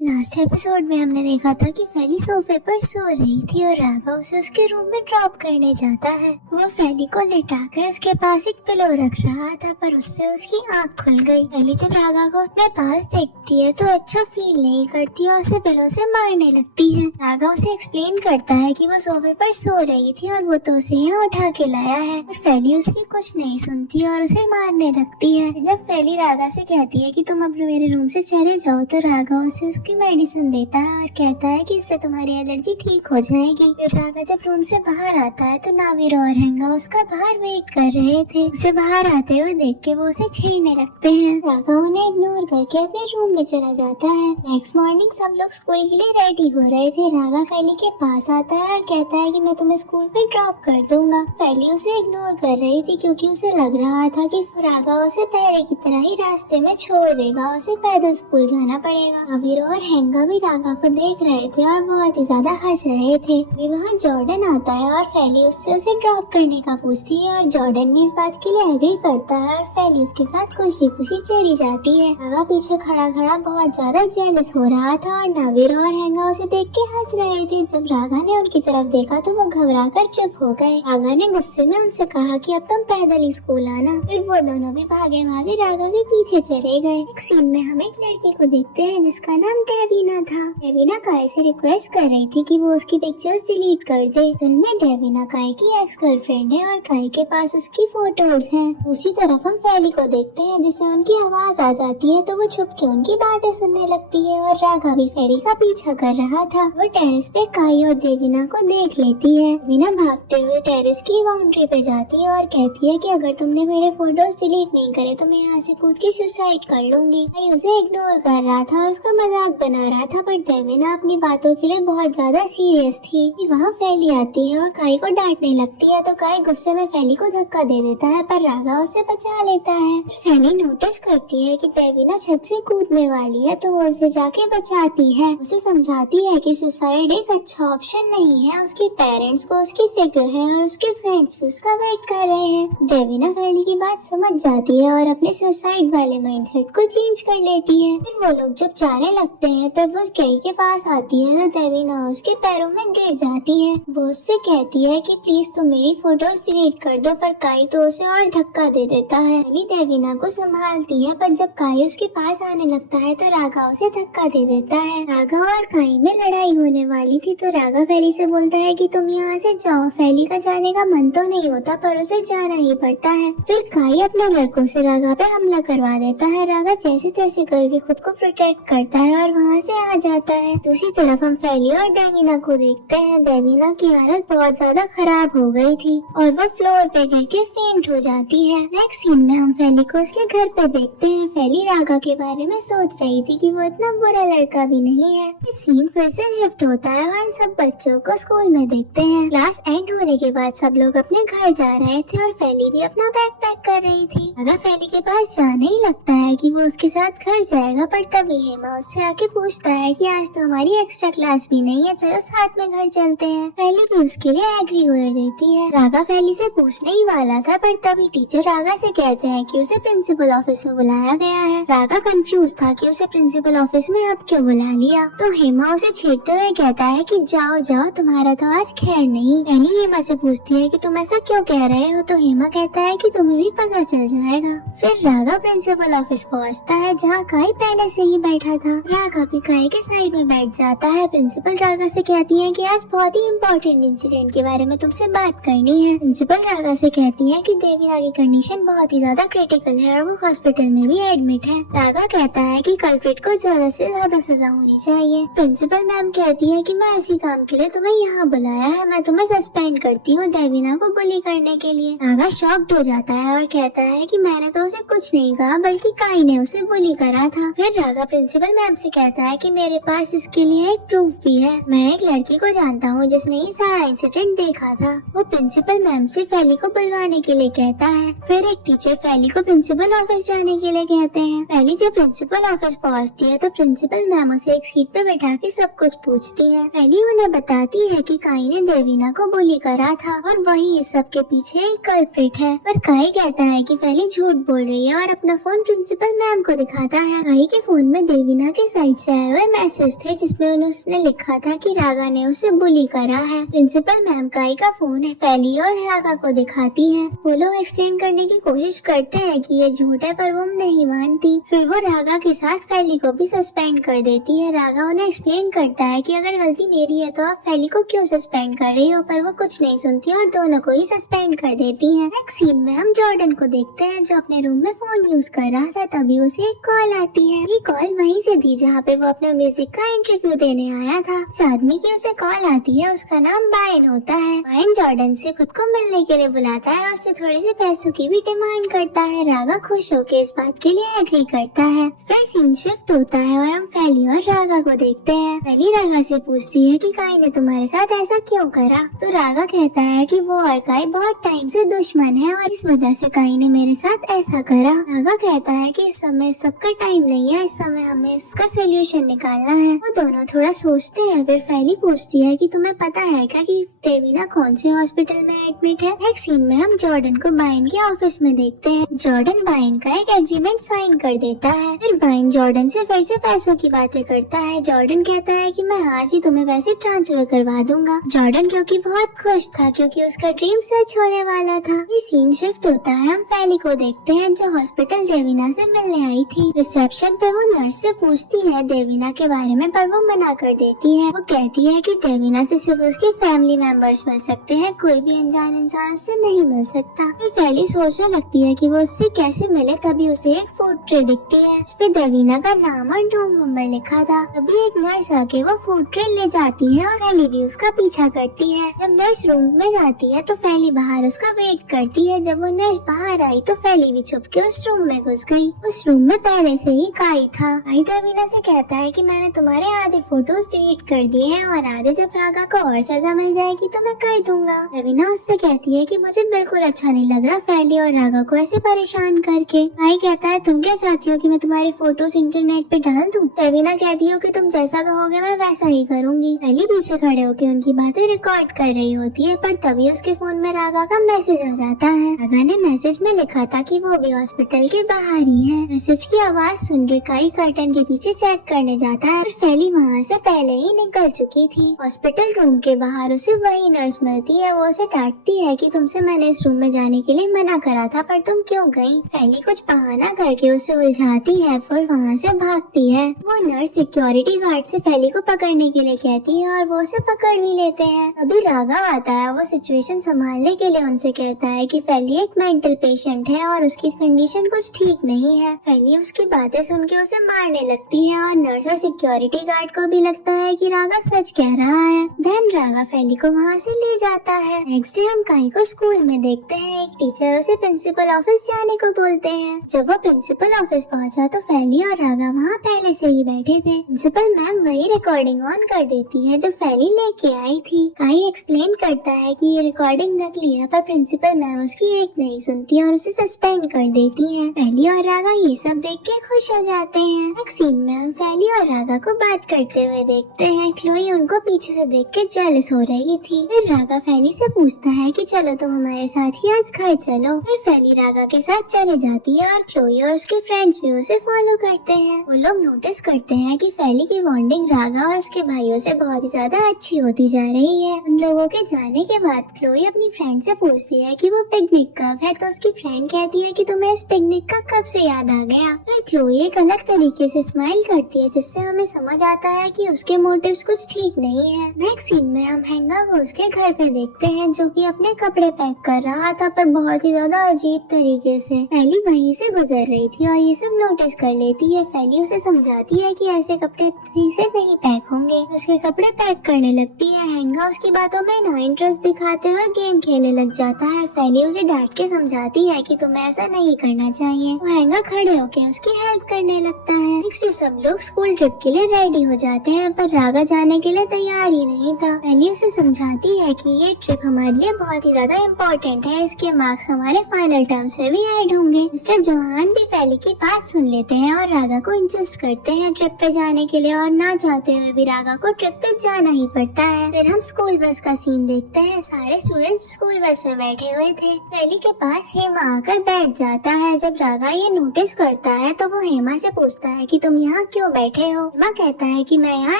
Last episode में हमने देखा था कि फैली सोफे पर सो रही थी और राघव उसे उसके रूम में ड्रॉप करने जाता है। वो फैली को लिटाकर उसके पास एक पिलो रख रहा था, पर उससे उसकी आंख खुल गई। फैली जब राघव को अपने पास देखती है तो अच्छा फील नहीं करती और उसे पिलो से मारने लगती है। राघव उसे एक्सप्लेन करता है कि वो सोफे पर सो रही थी और वो तो उसे यहाँ उठा के लाया है, पर फैली उसकी कुछ नहीं सुनती और उसे मारने लगती है। जब फैली राघव से कहती है कि तुम अपने मेरे रूम से चले जाओ तो राघव उसे की मेडिसिन देता है और कहता है कि इससे तुम्हारी एलर्जी ठीक हो जाएगी। फिर राघव जब रूम से बाहर आता है तो नावीर और हेंगा उसका बाहर वेट कर रहे थे। उसे बाहर आते हुए देख के वो उसे छेड़ने लगते हैं। राघव उन्हें इग्नोर करके अपने रूम में चला जाता है। नेक्स्ट मॉर्निंग सब लोग स्कूल के लिए रेडी हो रहे थे। राघव फैली के पास आता है और कहता है कि मैं तुम्हें स्कूल पे ड्रॉप कर दूंगा। फैली उसे इग्नोर कर रही थी क्योंकि उसे लग रहा था कि राघव उसे पहले की तरह ही रास्ते में छोड़ देगा, उसे पैदल स्कूल जाना पड़ेगा। नावीर और हेंगा भी राघव को देख रहे थे और बहुत ही ज्यादा हंस रहे थे। भी वहाँ जॉर्डन आता है और फैली उससे उसे ड्रॉप करने का पूछती है और जॉर्डन भी इस बात के लिए एग्री करता है और फैली उसके साथ खुशी खुशी चली जाती है। राघव पीछे खड़ा खड़ा बहुत ज्यादा जेलस हो रहा था और नावीर और हेंगा उसे देख के हंस रहे थे। जब राघव ने उनकी तरफ देखा तो वो घबरा कर चुप हो गए। राघव ने गुस्से में उनसे कहा कि अब तुम पैदल ही स्कूल आना। फिर वो दोनों भी भागे भागे राघव के पीछे चले गए। एक सीन में हम एक लड़की को देखते हैं जिसका नाम डेविना था। डेविना काय से रिक्वेस्ट कर रही थी कि वो उसकी पिक्चर्स डिलीट कर दे। असल में डेविना काय की एक्स गर्लफ्रेंड है और काय के पास उसकी फोटोज हैं। दूसरी तरफ हम फैली को देखते हैं जिससे उनकी आवाज आ जाती है तो वो छुप के उनकी बातें सुनने लगती है और राघव भी फैली का पीछा कर रहा था। वो टेरेस पे काय और देविना को देख लेती है। देविना भागते हुए टेरेस की बाउंड्री पे जाती है और कहती है कि अगर तुमने मेरे फोटोज डिलीट नहीं करे तो मैं यहाँ से कूद के सुसाइड कर लूंगी। काय उसे इग्नोर कर रहा था और उसका मजाक बना रहा था, पर डेविना अपनी बातों के लिए बहुत ज्यादा सीरियस थी। वहाँ फैली आती है और काय को डांटने लगती है तो काय गुस्से में फैली को धक्का दे देता है, पर राघव उसे बचा लेता है। फैली नोटिस करती है कि डेविना छत से कूदने वाली है तो वो उसे जाके बचाती है। उसे समझाती है कि सुसाइड एक अच्छा ऑप्शन नहीं है। उसके पेरेंट्स को उसकी फिक्र है और उसके फ्रेंड्स भी उसका वेट कर रहे हैं। डेविना फैली की बात समझ जाती है और अपने सुसाइड वाले माइंडसेट को चेंज कर लेती है। फिर वो लोग जब जाने लगते हैं तब वो कई के पास आती है तो डेविना उसके पैरों में गिर जाती है। वो उससे कहती है कि प्लीज तुम मेरी फोटोज डिलीट कर दो, पर काई तो उसे और धक्का दे देता है। फैली डेविना को संभालती है, पर जब काई उसके पास आने लगता है तो राघव उसे धक्का दे देता है। राघव और काई में लड़ाई होने वाली थी तो राघव फैली से बोलता है कि तुम यहाँ से जाओ। फैली का जाने का मन तो नहीं होता पर उसे जाना ही पड़ता है। फिर काई अपने लड़कों से राघव पे हमला करवा देता है। राघव जैसे तैसे करके खुद को प्रोटेक्ट करता है और वहाँ से आ जाता है। दूसरी तरफ हम फैली और डेविना को देखते हैं। डेविना की हालत बहुत ज्यादा खराब हो गई थी और वो फ्लोर पे गिर के फेंट हो जाती है। नेक्स्ट सीन में हम फैली को उसके घर पे देखते हैं। फैली राघव के बारे में सोच रही थी कि वो इतना बुरा लड़का भी नहीं है। सीन फिर से शिफ्ट होता है और सब बच्चों को स्कूल में देखते हैं। क्लास एंड होने के बाद सब लोग अपने घर जा रहे थे और फैली भी अपना बैग पैक कर रही थी। राघव फैली के पास जाने ही लगता है कि वो उसके साथ घर जाएगा, पर तभी हेमा उससे आके पूछता है कि आज तो हमारी एक्स्ट्रा क्लास भी नहीं है, चलो साथ में घर चलते हैं। फैली भी उसके लिए एग्री कर देती है। राघव फैली से पूछने ही वाला था, पर तभी टीचर राघव से कहते हैं कि उसे प्रिंसिपल ऑफिस में बुलाया गया है। राघव कंफ्यूज था कि उसे प्रिंसिपल ऑफिस में अब क्यों बुला लिया, तो हेमा उसे छेड़ते हुए कहता है कि जाओ जाओ, तुम्हारा तो आज खैर नहीं। फैली हेमा से पूछती है कि तुम ऐसा क्यों कह रहे हो, तो हेमा कहता है कि तुम्हें भी पता चल जाएगा। फिर राघव प्रिंसिपल ऑफिस पहुँचता है जहाँ काई पहले से ही बैठा था। राघव भी काई के साइड में बैठ जाता है। प्रिंसिपल राघव से कहती है कि आज बहुत ही इम्पोर्टेंट इंसिडेंट के बारे में तुमसे बात करनी है। प्रिंसिपल राघव से कहती है कि देविना की कंडीशन बहुत ही ज्यादा क्रिटिकल है और वो हॉस्पिटल में भी एडमिट है। राघव कहता है कि कल्प्रिट को ज्यादा से ज्यादा सजा होनी चाहिए। प्रिंसिपल मैम कहती है कि मैं इसी काम के लिए तुम्हें यहाँ बुलाया है, मैं तुम्हें सस्पेंड करती हूँ देविना को बुली करने के लिए। राघव शॉक्ड हो जाता है और कहता है कि मैंने तो उसे कुछ नहीं कहा, बल्कि काई ने उसे बुली करा था। फिर राघव प्रिंसिपल मैम से कहता है कि मेरे पास इसके लिए एक प्रूफ भी है। मैं एक लड़की को जानता हूँ जिसने ये सारा इंसिडेंट देखा था। वो प्रिंसिपल मैम से फैली को बुलवाने के लिए कहता है। फिर एक टीचर फैली को प्रिंसिपल ऑफिस जाने के लिए कहते हैं। फैली जब प्रिंसिपल ऑफिस पहुँचती है तो प्रिंसिपल मैम उसे एक सीट पे बैठा के सब कुछ पूछती है। फैली उन्हें बताती है कि काई ने देविना को बुली करा था और वही इस सब के पीछे एक कल्प्रिट है। पर काई कहता है कि फैली झूठ बोल रही है और अपना फोन प्रिंसिपल मैम को दिखाता है। काई के फोन में देविना के साइड से आए हुए मैसेज थे जिसमें उसने लिखा था कि रागा ने उसे बुली करा है। प्रिंसिपल मैम काई का फोन है फैली और रागा को दिखाती है। वो लोग एक्सप्लेन करने की कोशिश करते हैं कि ये झूठ है पर वो नहीं मानती। फिर वो रागा के साथ फैली को भी सस्पेंड कर देती है। रागा उन्हें एक्सप्लेन करता है कि अगर गलती मेरी है तो आप फैली को क्यों सस्पेंड कर रही हो, पर वो कुछ नहीं सुनती और दोनों को ही सस्पेंड कर देती है। नेक्स्ट सीन में हम जॉर्डन को देखते हैं जो अपने रूम में फोन यूज कर रहा था। तभी उसे एक कॉल आती है। ये कॉल वहीं से थी जहाँ पे वो अपने म्यूजिक का इंटरव्यू देने आया था। इस आदमी की उसे कॉल आती है, उसका नाम बायन होता है। बायन जॉर्डन से खुद को मिलने के लिए बुलाता है और उससे थोड़े से पैसों की भी डिमांड करता है। रागा खुश होकर इस बात के लिए एग्री करता है। फिर सीन शिफ्ट होता है और हम फैली और रागा को देखते हैं। फैली रागा से पूछती है कि काई ने तुम्हारे साथ ऐसा क्यों करा, तो रागा कहता है कि वो और काई बहुत टाइम से दुश्मन है और इस वजह से काई ने मेरे साथ ऐसा करा। रागा कहता है कि इस समय सबका टाइम नहीं है, इस समय हमें इसका सोल्यूशन निकालना है। वो दोनों थोड़ा सोचते हैं। फिर फैली पूछती है कि तुम्हें पता है क्या कि देवीना कौन से हॉस्पिटल में एडमिट है। नेक्स्ट सीन में हम जॉर्डन को बायन के ऑफिस में देखते हैं। जॉर्डन बायन का एक एग्रीमेंट साइन कर देता है। फिर बायन जॉर्डन से फिर से पैसों की बातें करता है। जॉर्डन कहता है कि मैं आज ही तुम्हें पैसे ट्रांसफर करवा दूंगा। जॉर्डन क्योंकि बहुत खुश था क्योंकि उसका ड्रीम सच होने वाला था। फिर सीन शिफ्ट होता है। हम फैली को देखते हैं जो हॉस्पिटल देवीना से मिलने आई थी। रिसेप्शन पे वो नर्स से पूछती है देवीना के बारे में, पर वो मना कर देती है। वो कहती है कि देवीना से सिर्फ उसके फैमिली मेंबर्स मिल सकते हैं, कोई भी अनजान इंसान उससे नहीं मिल सकता। फिर फैली सोचने लगती है कि वो उससे कैसे मिले। तभी उसे एक फूड ट्रे दिखती है, उस पे देवीना का नाम और रूम नंबर लिखा था। तभी एक नर्स आके वो फूड ट्रे ले जाती है और फैली भी उसका पीछा करती है। जब नर्स रूम में जाती है तो फैली बाहर उसका वेट करती है। जब वो नर्स बाहर आई तो फैली भी छुप के उस रूम में घुस गई। उस रूम में पहले से ही काई था। काई देवीना से कहता है कि मैंने तुम्हारे आधे फोटोज डिलीट कर दिए हैं और आधे जब रागा को और सजा मिल जाएगी तो मैं कर दूंगा। देवीना उससे कहती है कि मुझे बिल्कुल अच्छा नहीं लग रहा फैली और रागा को ऐसे परेशान करके। काई कहता है तुम क्या चाहती हो कि मैं तुम्हारी फोटोज इंटरनेट पे डाल दूं? देवीना कहती हो कि तुम जैसा कहोगे मैं वैसा ही करूंगी। फैली पीछे खड़े होकर उनकी बातें रिकॉर्ड कर रही होती है, पर तभी उसके फोन में रागा का मैसेज आ जाता है। रागा ने मैसेज में लिखा था कि वो भी हॉस्पिटल के बाहर ही है। मैसेज की आवाज सुन के काई कर्टन के पीछे चेक करने जाता है, पर फैली वहाँ से पहले ही निकल चुकी थी। हॉस्पिटल रूम के बाहर उसे वही नर्स मिलती है। वो उसे डांटती है कि तुमसे मैंने इस रूम में जाने के लिए मना करा था, पर तुम क्यों गई? फैली कुछ बहाना करके उसे उलझाती है, फिर वहाँ से भागती है। वो नर्स सिक्योरिटी गार्ड से फैली को पकड़ने के लिए कहती है और वो उसे पकड़ भी लेते हैं। अभी रागा आता है। वो सिचुएशन संभालने के लिए उनसे कहता है कि फैली एक मेंटल पेशेंट है और उसकी कंडीशन कुछ ठीक नहीं है। फैली उसकी बातें सुन के उसे मारने लगती है और नर्स और सिक्योरिटी गार्ड को भी लगता है कि रागा सच कह रहा है। देन रागा फैली को वहाँ से ले जाता है। नेक्स्ट डे हम काई को स्कूल में देखते हैं। एक टीचर उसे प्रिंसिपल ऑफिस जाने को बोलते हैं। जब वो प्रिंसिपल ऑफिस पहुँचा तो फैली और रागा वहाँ पहले से ही बैठे थे। प्रिंसिपल मैम वही रिकॉर्डिंग ऑन कर देती है जो फैली लेके आई थी। काई एक्सप्लेन करता है कि ये रिकॉर्डिंग नकली है, पर प्रिंसिपल मैम उसकी एक नहीं सुनती और उसे सस्पेंड कर देती है। फैली और रागा ये सब देख के खुश हो जाते हैं। नेक्स्ट सीन में हम फैली और रागा को बात करते हुए देखते हैं। क्लोई उनको पीछे से देख के जेलस हो रही थी। फिर रागा फैली से पूछता है कि चलो तुम हमारे साथ ही आज घर चलो। फिर फैली रागा के साथ चले जाती है और क्लोई और उसके फ्रेंड्स भी उसे फॉलो करते हैं। वो लोग नोटिस करते हैं कि फैली की बॉन्डिंग रागा और उसके भाइयों से बहुत ही ज्यादा अच्छी होती जा रही है। उन लोगों के जाने के बाद क्लोई अपनी फ्रेंड से पूछती है कि वो पिकनिक कब है, तो उसकी फ्रेंड कहती है कि तुम्हें इस पिकनिक का कब से याद आ गया। फिर क्लोई एक अलग तरीके से स्माइल करती है जिससे हमें समझ आता है कि उसके मोटिव्स कुछ ठीक नहीं है। नेक्स्ट सीन में हम हैंगा को उसके घर पे देखते हैं जो कि अपने कपड़े पैक कर रहा था, पर बहुत ही ज्यादा अजीब तरीके से। फैली वहीं से गुजर रही थी और ये सब नोटिस कर लेती है। फैली उसे समझाती है कि ऐसे कपड़े ठीक से नहीं पैक होंगे। उसके कपड़े पैक करने लगती है। हैंगा उसकी बातों में ना इंटरेस्ट दिखाते हुए गेम खेलने लग जाता है। फैली उसे डांट के समझाती है कि तुम्हें ऐसा नहीं करना चाहिए। वो हैंगा खड़े होके उसकी हेल्प करने लगता है। नेक्स्ट सब लोग स्कूल ट्रिप के लिए रेडी हो जाते हैं, पर रागा जाने के लिए तैयार ही नहीं था। फैली उसे समझाती है कि ये ट्रिप हमारे लिए बहुत ही ज्यादा इम्पोर्टेंट है, इसके मार्क्स हमारे फाइनल टर्म से भी ऐड होंगे। मिस्टर जोहान भी फैली की बात सुन लेते हैं और रागा को इंसिस्ट करते हैं ट्रिप पे जाने के लिए, और ना चाहते हुए भी रागा को ट्रिप पे जाना ही पड़ता है। फिर हम स्कूल बस का सीन देखते हैं। सारे स्टूडेंट्स स्कूल बस में बैठे हुए थे। फैली के पास हेमा आकर बैठ जाता है। जब रागा ये नोटिस करता है तो वो हेमा से पूछता है कि तुम यहाँ क्यों बैठे हो? हेमा कहता है कि मैं यहाँ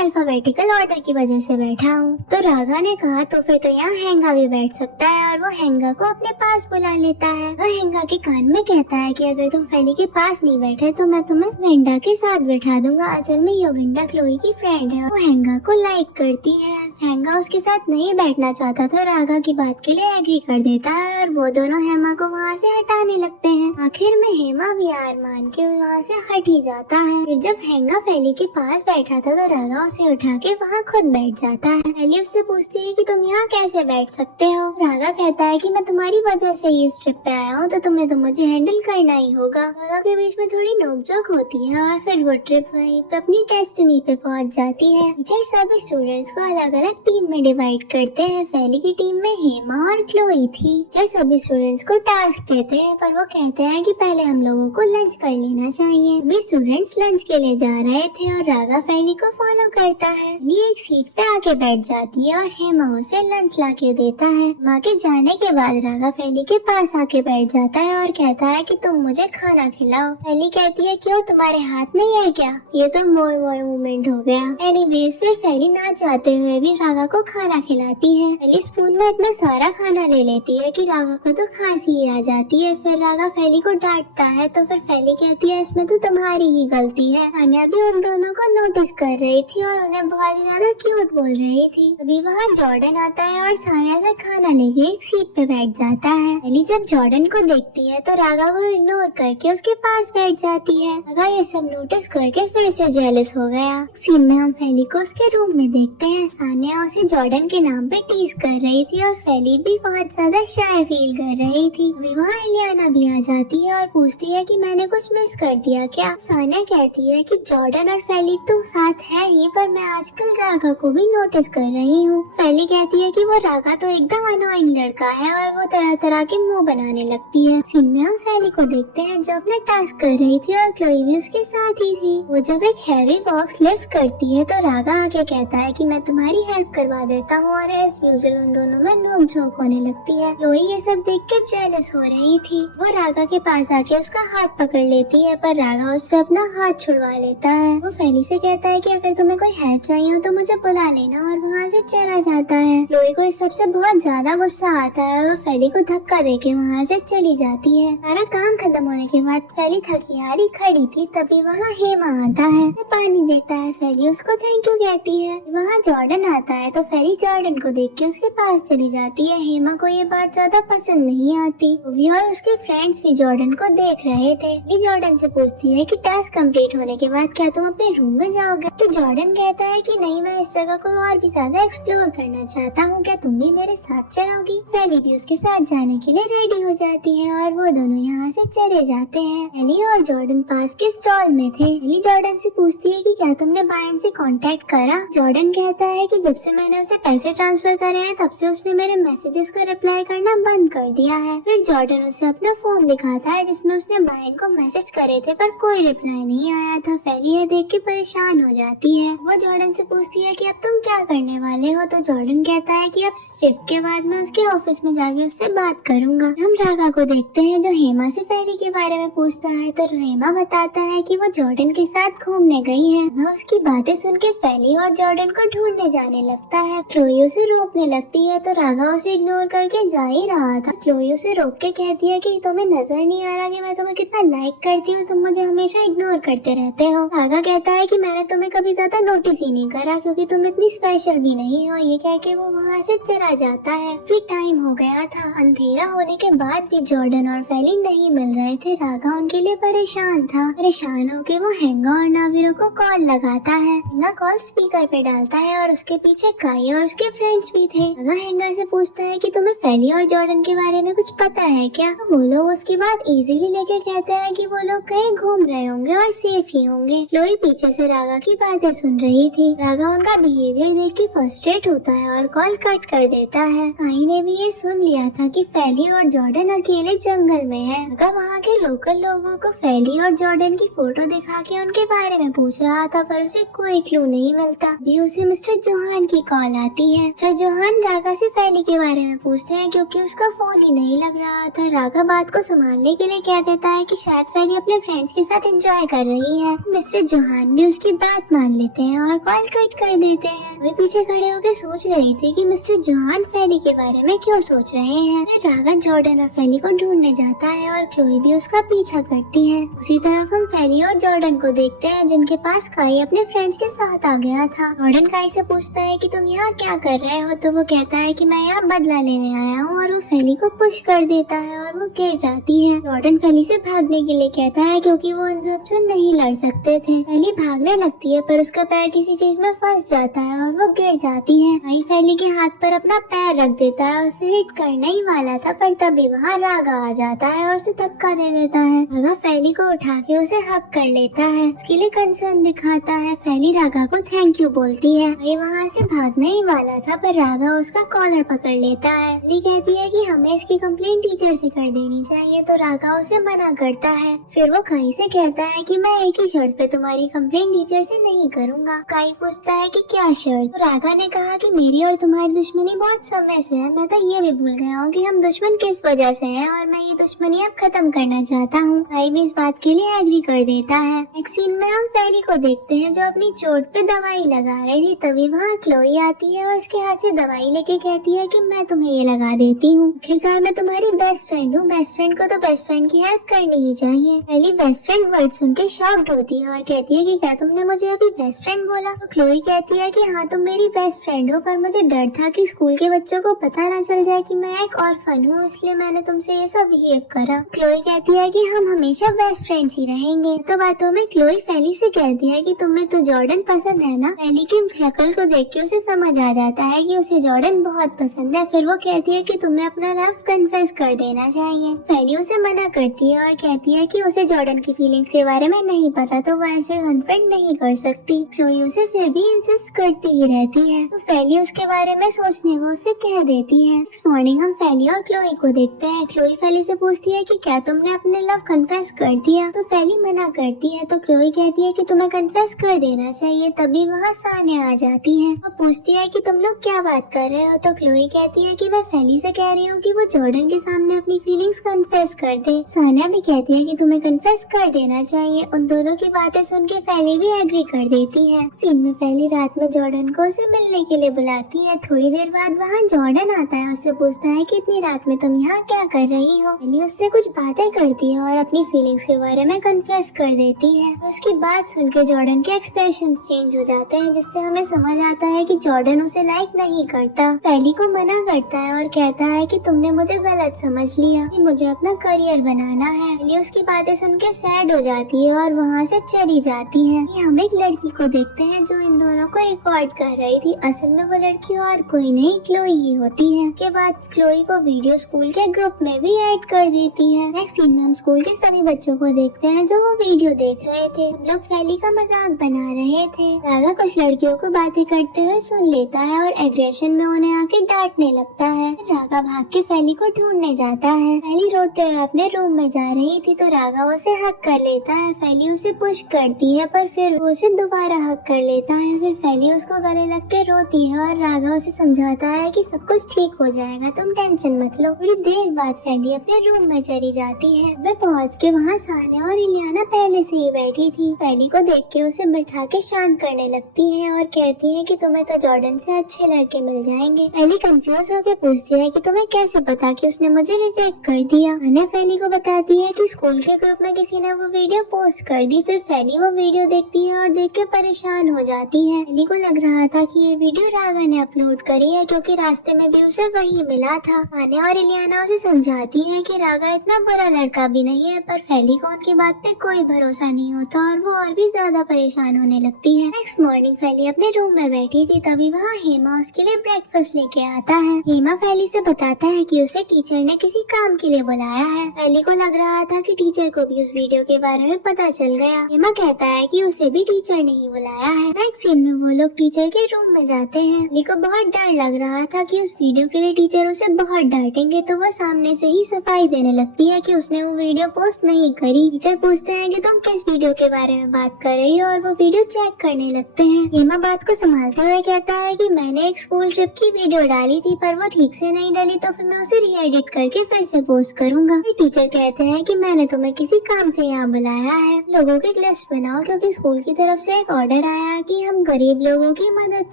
अल्फाबेटिकल ऑर्डर की वजह से बैठा हूँ। तो रागा ने कहा तो फिर तो यहाँ हेंगा भी बैठ सकता है, और वो हेंगा को अपने पास बुला लेता है। वो हेंगा के कान में कहता है कि अगर तुम फेली के पास नहीं बैठे तो मैं तुम्हें गंडा के साथ बैठा दूंगा। असल में योगिंडा क्लोई की फ्रेंड है। वो हेंगा को लाइक करती है। हेंगा उसके साथ नहीं बैठना चाहता तो रागा की बात के लिए एग्री कर देता है और वो दोनों हेमा को वहाँ से हटाने लगते हैं। आखिर में हेमा भी हार मान के वहाँ से हट ही जाता है। फिर जब हेंगा फेली के पास बैठा था तो रागा उसे उठा के वहाँ खुद बैठ जाता है। फेली उससे पूछती है कि तुम यहाँ कैसे बैठ सकते हो? रागा कहता है कि मैं तुम्हारी वजह से ही इस ट्रिप पे आया हूँ, तो तुम्हें तो मुझे हैंडल करना ही होगा। दोनों के बीच में थोड़ी नोकझोंक होती है और फिर वो ट्रिप वहीं पे अपनी डेस्टिनी पे पहुँच जाती है। टीचर सभी स्टूडेंट्स को अलग अलग टीम में डिवाइड करते हैं। फेली की टीम में हेमा और क्लोई थी। टीचर सभी स्टूडेंट्स को टास्क देते हैं, पर वो कहते हैं कि पहले हम लोगों को लंच कर लेना चाहिए। भी स्टूडेंट्स लंच के लिए जा रहे थे और रागा फेली को फॉलो करता है। फेली एक सीट पे आके बैठ जाती है और हेमा उसे लंच ला के देता है। माँ के जाने के बाद रागा फेली के पास आके बैठ जाता है और कहता है कि तुम मुझे खाना खिलाओ। फेली कहती है क्यों, तुम्हारे हाथ नहीं है क्या? ये तो मोय मोय मूवमेंट हो गया। एनीवेज फिर फेली ना चाहते हुए भी रागा को खाना खिलाती है। फेली स्पून में इतना सारा खाना ले लेती है कि रागा को तो खांसी ही आ जाती है। फिर रागा फेली को डांटता है तो फिर फेली कहती है इसमें तो तुम्हारी ही गलती है। आन्या भी उन दोनों को नोटिस कर रही थी और उन्हें बहुत ही ज्यादा क्यूट बोल रही थी। अभी वहाँ जॉर्डन आता है और सानिया से खाना लेके एक सीट पे बैठ जाता है। फेली जब जॉर्डन को देखती है तो रागा को इग्नोर करके उसके पास बैठ जाती है। रागा ये सब नोटिस करके फिर से जेलस हो गया। सीन में हम फेली को उसके रूम में देखते हैं। सानिया उसे जॉर्डन के नाम पे टीज कर रही थी और फेली भी बहुत ज्यादा शाय फील कर रही थी। वहाँ इलियाना भी आ जाती है और पूछती है कि मैंने कुछ मिस कर दिया क्या? सानिया कहती है कि जॉर्डन और फेली तो साथ है ही, पर मैं आजकल रागा को भी नोटिस कर रही हूँ। फेली कहती है कि वो रागा तो एकदम अनोइंग लड़का है और वो तरह तरह के मुंह बनाने लगती है। सीन में हम फेली को देखते हैं जो अपना टास्क कर रही थी और क्लोई भी उसके साथ ही थी। वो जब एक हैवी बॉक्स लिफ्ट करती है तो रागा आके कहता है कि मैं तुम्हारी हेल्प करवा देता हूँ और एज यूजुअल उन दोनों में नोक-झोंक होने लगती है। क्लोई ये सब देख के जेलस हो रही थी। वो रागा के पास आके उसका हाथ पकड़ लेती है, पर रागा उससे अपना हाथ छुड़वा लेता है। वो फेली से कहता है कि अगर तुम्हें कोई हेल्प चाहिए हो तो मुझे बुला लेना, और वहाँ से चला जाता है। क्लोई को इस सबसे बहुत ज्यादा गुस्सा आता है। वो फेली को धक्का देके वहाँ से चली जाती है। सारा काम खत्म होने के बाद फेली थकी हारी खड़ी थी, तभी वहाँ हेमा आता है। पानी देता है। फेली उसको थैंक यू कहती है। वहाँ जॉर्डन आता है तो फेली जॉर्डन को देख के उसके पास चली जाती है। हेमा को ये बात ज्यादा पसंद नहीं आती। वो और उसके फ्रेंड्स भी जॉर्डन को देख रहे थे। फेली जॉर्डन से पूछती है कि टास्क कंप्लीट होने के बाद क्या तुम अपने रूम में जाओगे? तो जॉर्डन कहता है कि नहीं, मैं इस जगह को और भी ज्यादा एक्सप्लोर करना चाहता हूँ, क्या तुम भी मेरे साथ चलोगी? फेली भी उसके साथ जाने के लिए रेडी हो जाती है और वो दोनों यहाँ से चले जाते हैं। फेली और जॉर्डन पास के स्टॉल में थे। फेली जॉर्डन से पूछती है कि क्या तुमने बायन से कांटेक्ट करा? जॉर्डन कहता है कि जब से मैंने उसे पैसे ट्रांसफर करे हैं तब से उसने मेरे मैसेजेस का रिप्लाई करना बंद कर दिया है। फिर जॉर्डन उसे अपना फोन दिखाता है जिसमें उसने बायन को मैसेज करे थे पर कोई रिप्लाई नहीं आया था। फेली ये देख के परेशान हो जाती है। वो जॉर्डन से पूछती है कि अब तुम क्या करने वाले हो? तो जॉर्डन कहता है कि अब ट्रिप के बाद मैं उसके ऑफिस में जाके उससे बात करूंगा। हम रागा को देखते हैं जो हेमा से फेली के बारे में पूछता है, तो हेमा बताता है कि वो जॉर्डन के साथ घूमने गई है। वह उसकी बातें सुन के फेली और जॉर्डन को ढूंढने जाने लगता है। क्लोई उसे रोकने लगती है तो रागा उसे इग्नोर करके जा ही रहा था। क्लोई उसे रोक के कहती है कि तुम्हें नजर नहीं आ रहा कि मैं तुम्हें कितना लाइक करती हूँ, तुम मुझे हमेशा इग्नोर करते रहते हो। रागा कहता है कि मैंने तुम्हें कभी ज्यादा नोटिस ही नहीं करा क्योंकि तुम इतनी स्पेशल भी नहीं हो। ये कह के वो वहाँ से चला जाता है। फिर टाइम हो गया था। अंधेरा होने के बाद भी जॉर्डन और फेली नहीं मिल रहे थे। रागा उनके लिए परेशान था। परेशान होके वो हेंगा और नाविरो को कॉल लगाता है। हेंगा कॉल स्पीकर पे डालता है और उसके पीछे काई और उसके फ्रेंड्स भी थे। रागा हेंगा से पूछता है कि तुम्हें फेली और जॉर्डन के बारे में कुछ पता है क्या? वो लोग उसकी बात इजीली लेके कहते हैं कि वो लोग कहीं घूम रहे होंगे और सेफ ही होंगे। क्लोई पीछे से रागा की बातें सुन रही थी। रागा उनका बिहेवियर देख के फ्रस्ट्रेट होता है और कॉल कट कर देता है। काई ने भी ये सुन लिया था कि फेली और जॉर्डन अकेले जंगल में है। रागा वहाँ के लोकल लोगों को फेली और जॉर्डन की फोटो दिखा के उनके बारे में पूछ रहा था, पर उसे कोई क्लू नहीं मिलता। भी उसे मिस्टर जोहान की कॉल आती है। मिस्टर जोहान रागा से फेली के बारे में पूछते हैं क्योंकि उसका फोन ही नहीं लग रहा था। रागा बात को संभालने के लिए कह देता है कि शायद फेली अपने फ्रेंड्स के साथ एंजॉय कर रही है। मिस्टर जोहान भी उसकी बात मान लेते हैं और कॉल कट कर देते हैं। वे पीछे खड़े होकर सोच रही थी कि मिस्टर जोहान फेली के बारे में क्यों सोच रहे हैं। फिर रागा जॉर्डन और फेली को ढूंढने जाता है और क्लोई भी उसका पीछा करती है। उसी तरफ हम फेली और जॉर्डन को देखते हैं जिनके पास काई अपने फ्रेंड्स के साथ आ गया था। जॉर्डन काई से पूछता है कि तुम यहाँ क्या कर रहे हो, तो वो कहता है कि मैं यहाँ बदला लेने आया हूँ और वो फेली को पुश कर देता है और वो गिर जाती है। जॉर्डन फेली से भागने के लिए कहता है क्योंकि वो उन सबसे नहीं लड़ सकते थे। फेली भागने लगती है पर उसका पैर किसी चीज में फंस जाता है और वो गिर जाती है। वहीं फेली के हाथ पर अपना पैर रख देता है, उसे हिट करने ही वाला था पर तभी वहाँ रागा आ जाता है और उसे धक्का दे देता है। रागा फेली को उठा के उसे हक कर लेता है, उसके लिए कंसर्न दिखाता है। फेली रागा को थैंक यू बोलती है। वही वहाँ से भागने ही वाला था पर रागा उसका कॉलर पकड़ लेता है। फेली कहती है कि हमें इसकी कंप्लेंट टीचर से कर देनी चाहिए, तो रागा उसे मना करता है। फिर वो काई से कहता है कि मैं एक ही शर्त पे तुम्हारी कंप्लेंट टीचर से नहीं करूँगा। काई पूछता है कि क्या शर्त। तो रागा ने कहा कि मेरी और तुम्हारी दुश्मनी बहुत समय से है, मैं तो ये भी भूल गया हूँ कि हम दुश्मन किस वजह से हैं और मैं ये दुश्मनी अब खत्म करना चाहता हूँ। काई भी इस बात के लिए एग्री कर देता है। नेक्स्ट सीन में हम फेली को देखते हैं जो अपनी चोट पे दवाई लगा रही थी। तभी वहाँ क्लोई आती है और उसके हाथ से दवाई लेके कहती है कि मैं तुम्हें ये लगा देती हूँ, आखिरकार मैं तुम्हारी बेस्ट फ्रेंड हूँ, बेस्ट फ्रेंड को तो बेस्ट फ्रेंड की हेल्प करनी ही चाहिए। फेली बेस्ट फ्रेंड वर्ड सुन के शॉक्ड होती है और कहती है कि क्या तुमने मुझे अभी बेस्ट फ्रेंड बोला। तो क्लोई कहती है कि हाँ तुम मेरी बेस्ट फ्रेंड हो, पर मुझे डर था कि स्कूल के बच्चों को पता ना चल जाए कि मैं एक ऑर्फन हूँ, इसलिए मैंने तुमसे ये सब बिहेव करा। क्लोई कहती है कि हम हमेशा बेस्ट फ्रेंड्स ही रहेंगे। तो बातों में क्लोई फेली से कहती है कि तुम्हें तो जॉर्डन पसंद है ना। फेली की शक्ल को देख के उसे समझ आ जाता है कि उसे जॉर्डन बहुत पसंद है। फिर वो कहती है कि तुम्हें अपना लव कन्फेस कर देना चाहिए। फेली उसे मना करती है और कहती है कि उसे जॉर्डन की फीलिंग्स के बारे में नहीं पता, तो वो ऐसे कन्फेस नहीं कर सकती। क्लोई उसे फिर भी इंसिस्ट करती ही रहती है, तो फेली उसके बारे में सोचने को उसे कह देती है। नेक्स्ट मॉर्निंग हम फेली और क्लोई को देखते हैं। क्लोई फेली से पूछती है कि क्या तुमने अपने लव कन्फेस कर दिया। तो फेली मना करती है, तो क्लोई कहती है कि तुम्हें कन्फेस कर देना चाहिए। तभी वहाँ सानिया आ जाती है और पूछती है कि तुम लोग क्या बात कर रहे हो। तो क्लोई कहती है कि मैं फेली से कह रही हूँ कि वो जॉर्डन के सामने अपनी फीलिंग्स कन्फेस कर दे। सानिया भी कहती है कि तुम्हें कन्फेस कर देना चाहिए। उन दोनों की बातें सुन के फेली भी एग्री कर देती है। सीन में फेली रात में जॉर्डन को उसे मिलने के लिए बुलाती है। थोड़ी देर बाद वहाँ जॉर्डन आता है, उससे पूछता है कि इतनी रात में तुम यहाँ क्या कर रही हो। फेली उससे कुछ बातें करती है और अपनी फीलिंग्स के बारे में कन्फेस कर देती है। उसकी बात सुन के जॉर्डन के एक्सप्रेशन चेंज हो जाते हैं, जिससे हमें समझ आता है कि जॉर्डन उसे लाइक नहीं करता। फेली को मना करता है और कहता है कि तुमने मुझे गलत समझ लिया, कि मुझे अपना करियर बनाना है। फेली उसकी बातें सुन के सैड हो जाती है और वहाँ से चली जाती है। हम एक लड़की को देखते हैं जो इन दोनों को रिकॉर्ड कर रही थी। असल में वो लड़की और कोई नहीं क्लोई ही होती है। के बाद क्लोई को वीडियो स्कूल के ग्रुप में भी ऐड कर देती है। नेक्स्ट सीन में हम स्कूल के सभी बच्चों को देखते हैं जो वो वीडियो देख रहे थे। हम लोग फेली का मजाक बना रहे थे। रागा कुछ लड़कियों को बातें करते हुए सुन लेता है और एग्रेशन में उन्हें आके डांटने लगता है। रागा भाग के फेली को ढूंढने जाता है। फेली रोते हुए अपने रूम में जा रही थी, तो रागा उसे हक कर लेता है। फेली उसे पुश करती है पर फिर वो उसे दोबारा हक कर लेता है। फिर फेली उसको गले लग के रोती है और रागा उसे समझाता है कि सब कुछ ठीक हो जाएगा, तुम टेंशन मत लो। थोड़ी देर बाद फेली अपने रूम में चली जाती है। वे पहुँच के वहाँ सानिया और इलियाना पहले से ही बैठी थी। फेली को देख के उसे बैठा के शांत करने लगती है और कहती है कि तुम्हें तो जॉर्डन से अच्छे लड़के मिल जाएंगे। फेली कंफ्यूज होकर पूछती है कि तुम्हें कैसे पता कि उसने मुझे रिजेक्ट कर दिया। सानिया फेली को बताती है कि स्कूल के ग्रुप में किसी ने वो वीडियो पोस्ट कर दी। फिर फेली वो वीडियो देखती है और देख के परेशान हो जाती है। फेली को लग रहा था कि ये वीडियो रागा ने अपलोड करी है, क्योंकि रास्ते में भी उसे वही मिला था। सानिया और इलियाना उसे समझाती है कि रागा इतना बुरा लड़का भी नहीं है, पर फेली को उनकी बात पे कोई भरोसा नहीं होता और वो और भी ज्यादा परेशान होने लगती है। नेक्स्ट मॉर्निंग फेली अपने रूम में बैठी थी, तभी वहाँ हेमा उसके लिए ब्रेकफास्ट लेके आता है। हेमा फेली से बताता है कि उसे टीचर ने किसी काम के लिए बुलाया है। फेली को लग रहा था कि टीचर को भी उस वीडियो के बारे में पता चल गया। हेमा कहता है कि उसे भी टीचर ने ही बुलाया है। नेक्स्ट सीन में वो लोग टीचर के रूम में जाते हैं। फेली को बहुत डर लग रहा था कि उस वीडियो के लिए टीचर उसे बहुत डांटेंगे, तो वो सामने से ही सफाई देने लगती है कि उसने वो वीडियो पोस्ट नहीं करी। टीचर पूछते हैं कि तुम किस वीडियो के बारे में बात कर रही हो, और वो वीडियो चेक करने लगते हैं। हेमा बात को संभालते हुए कहता है कि मैंने एक स्कूल ट्रिप की वीडियो डाली थी, पर वो ठीक से नहीं डाली, तो फिर मैं उसे री-एडिट करके फिर से पोस्ट करूंगा। टीचर कहते हैं कि मैंने तुम्हें किसी काम से यहाँ बुलाया है, लोगों के टेस्ट बनाओ क्योंकि स्कूल की तरफ से एक ऑर्डर आया कि हम गरीब लोगों की मदद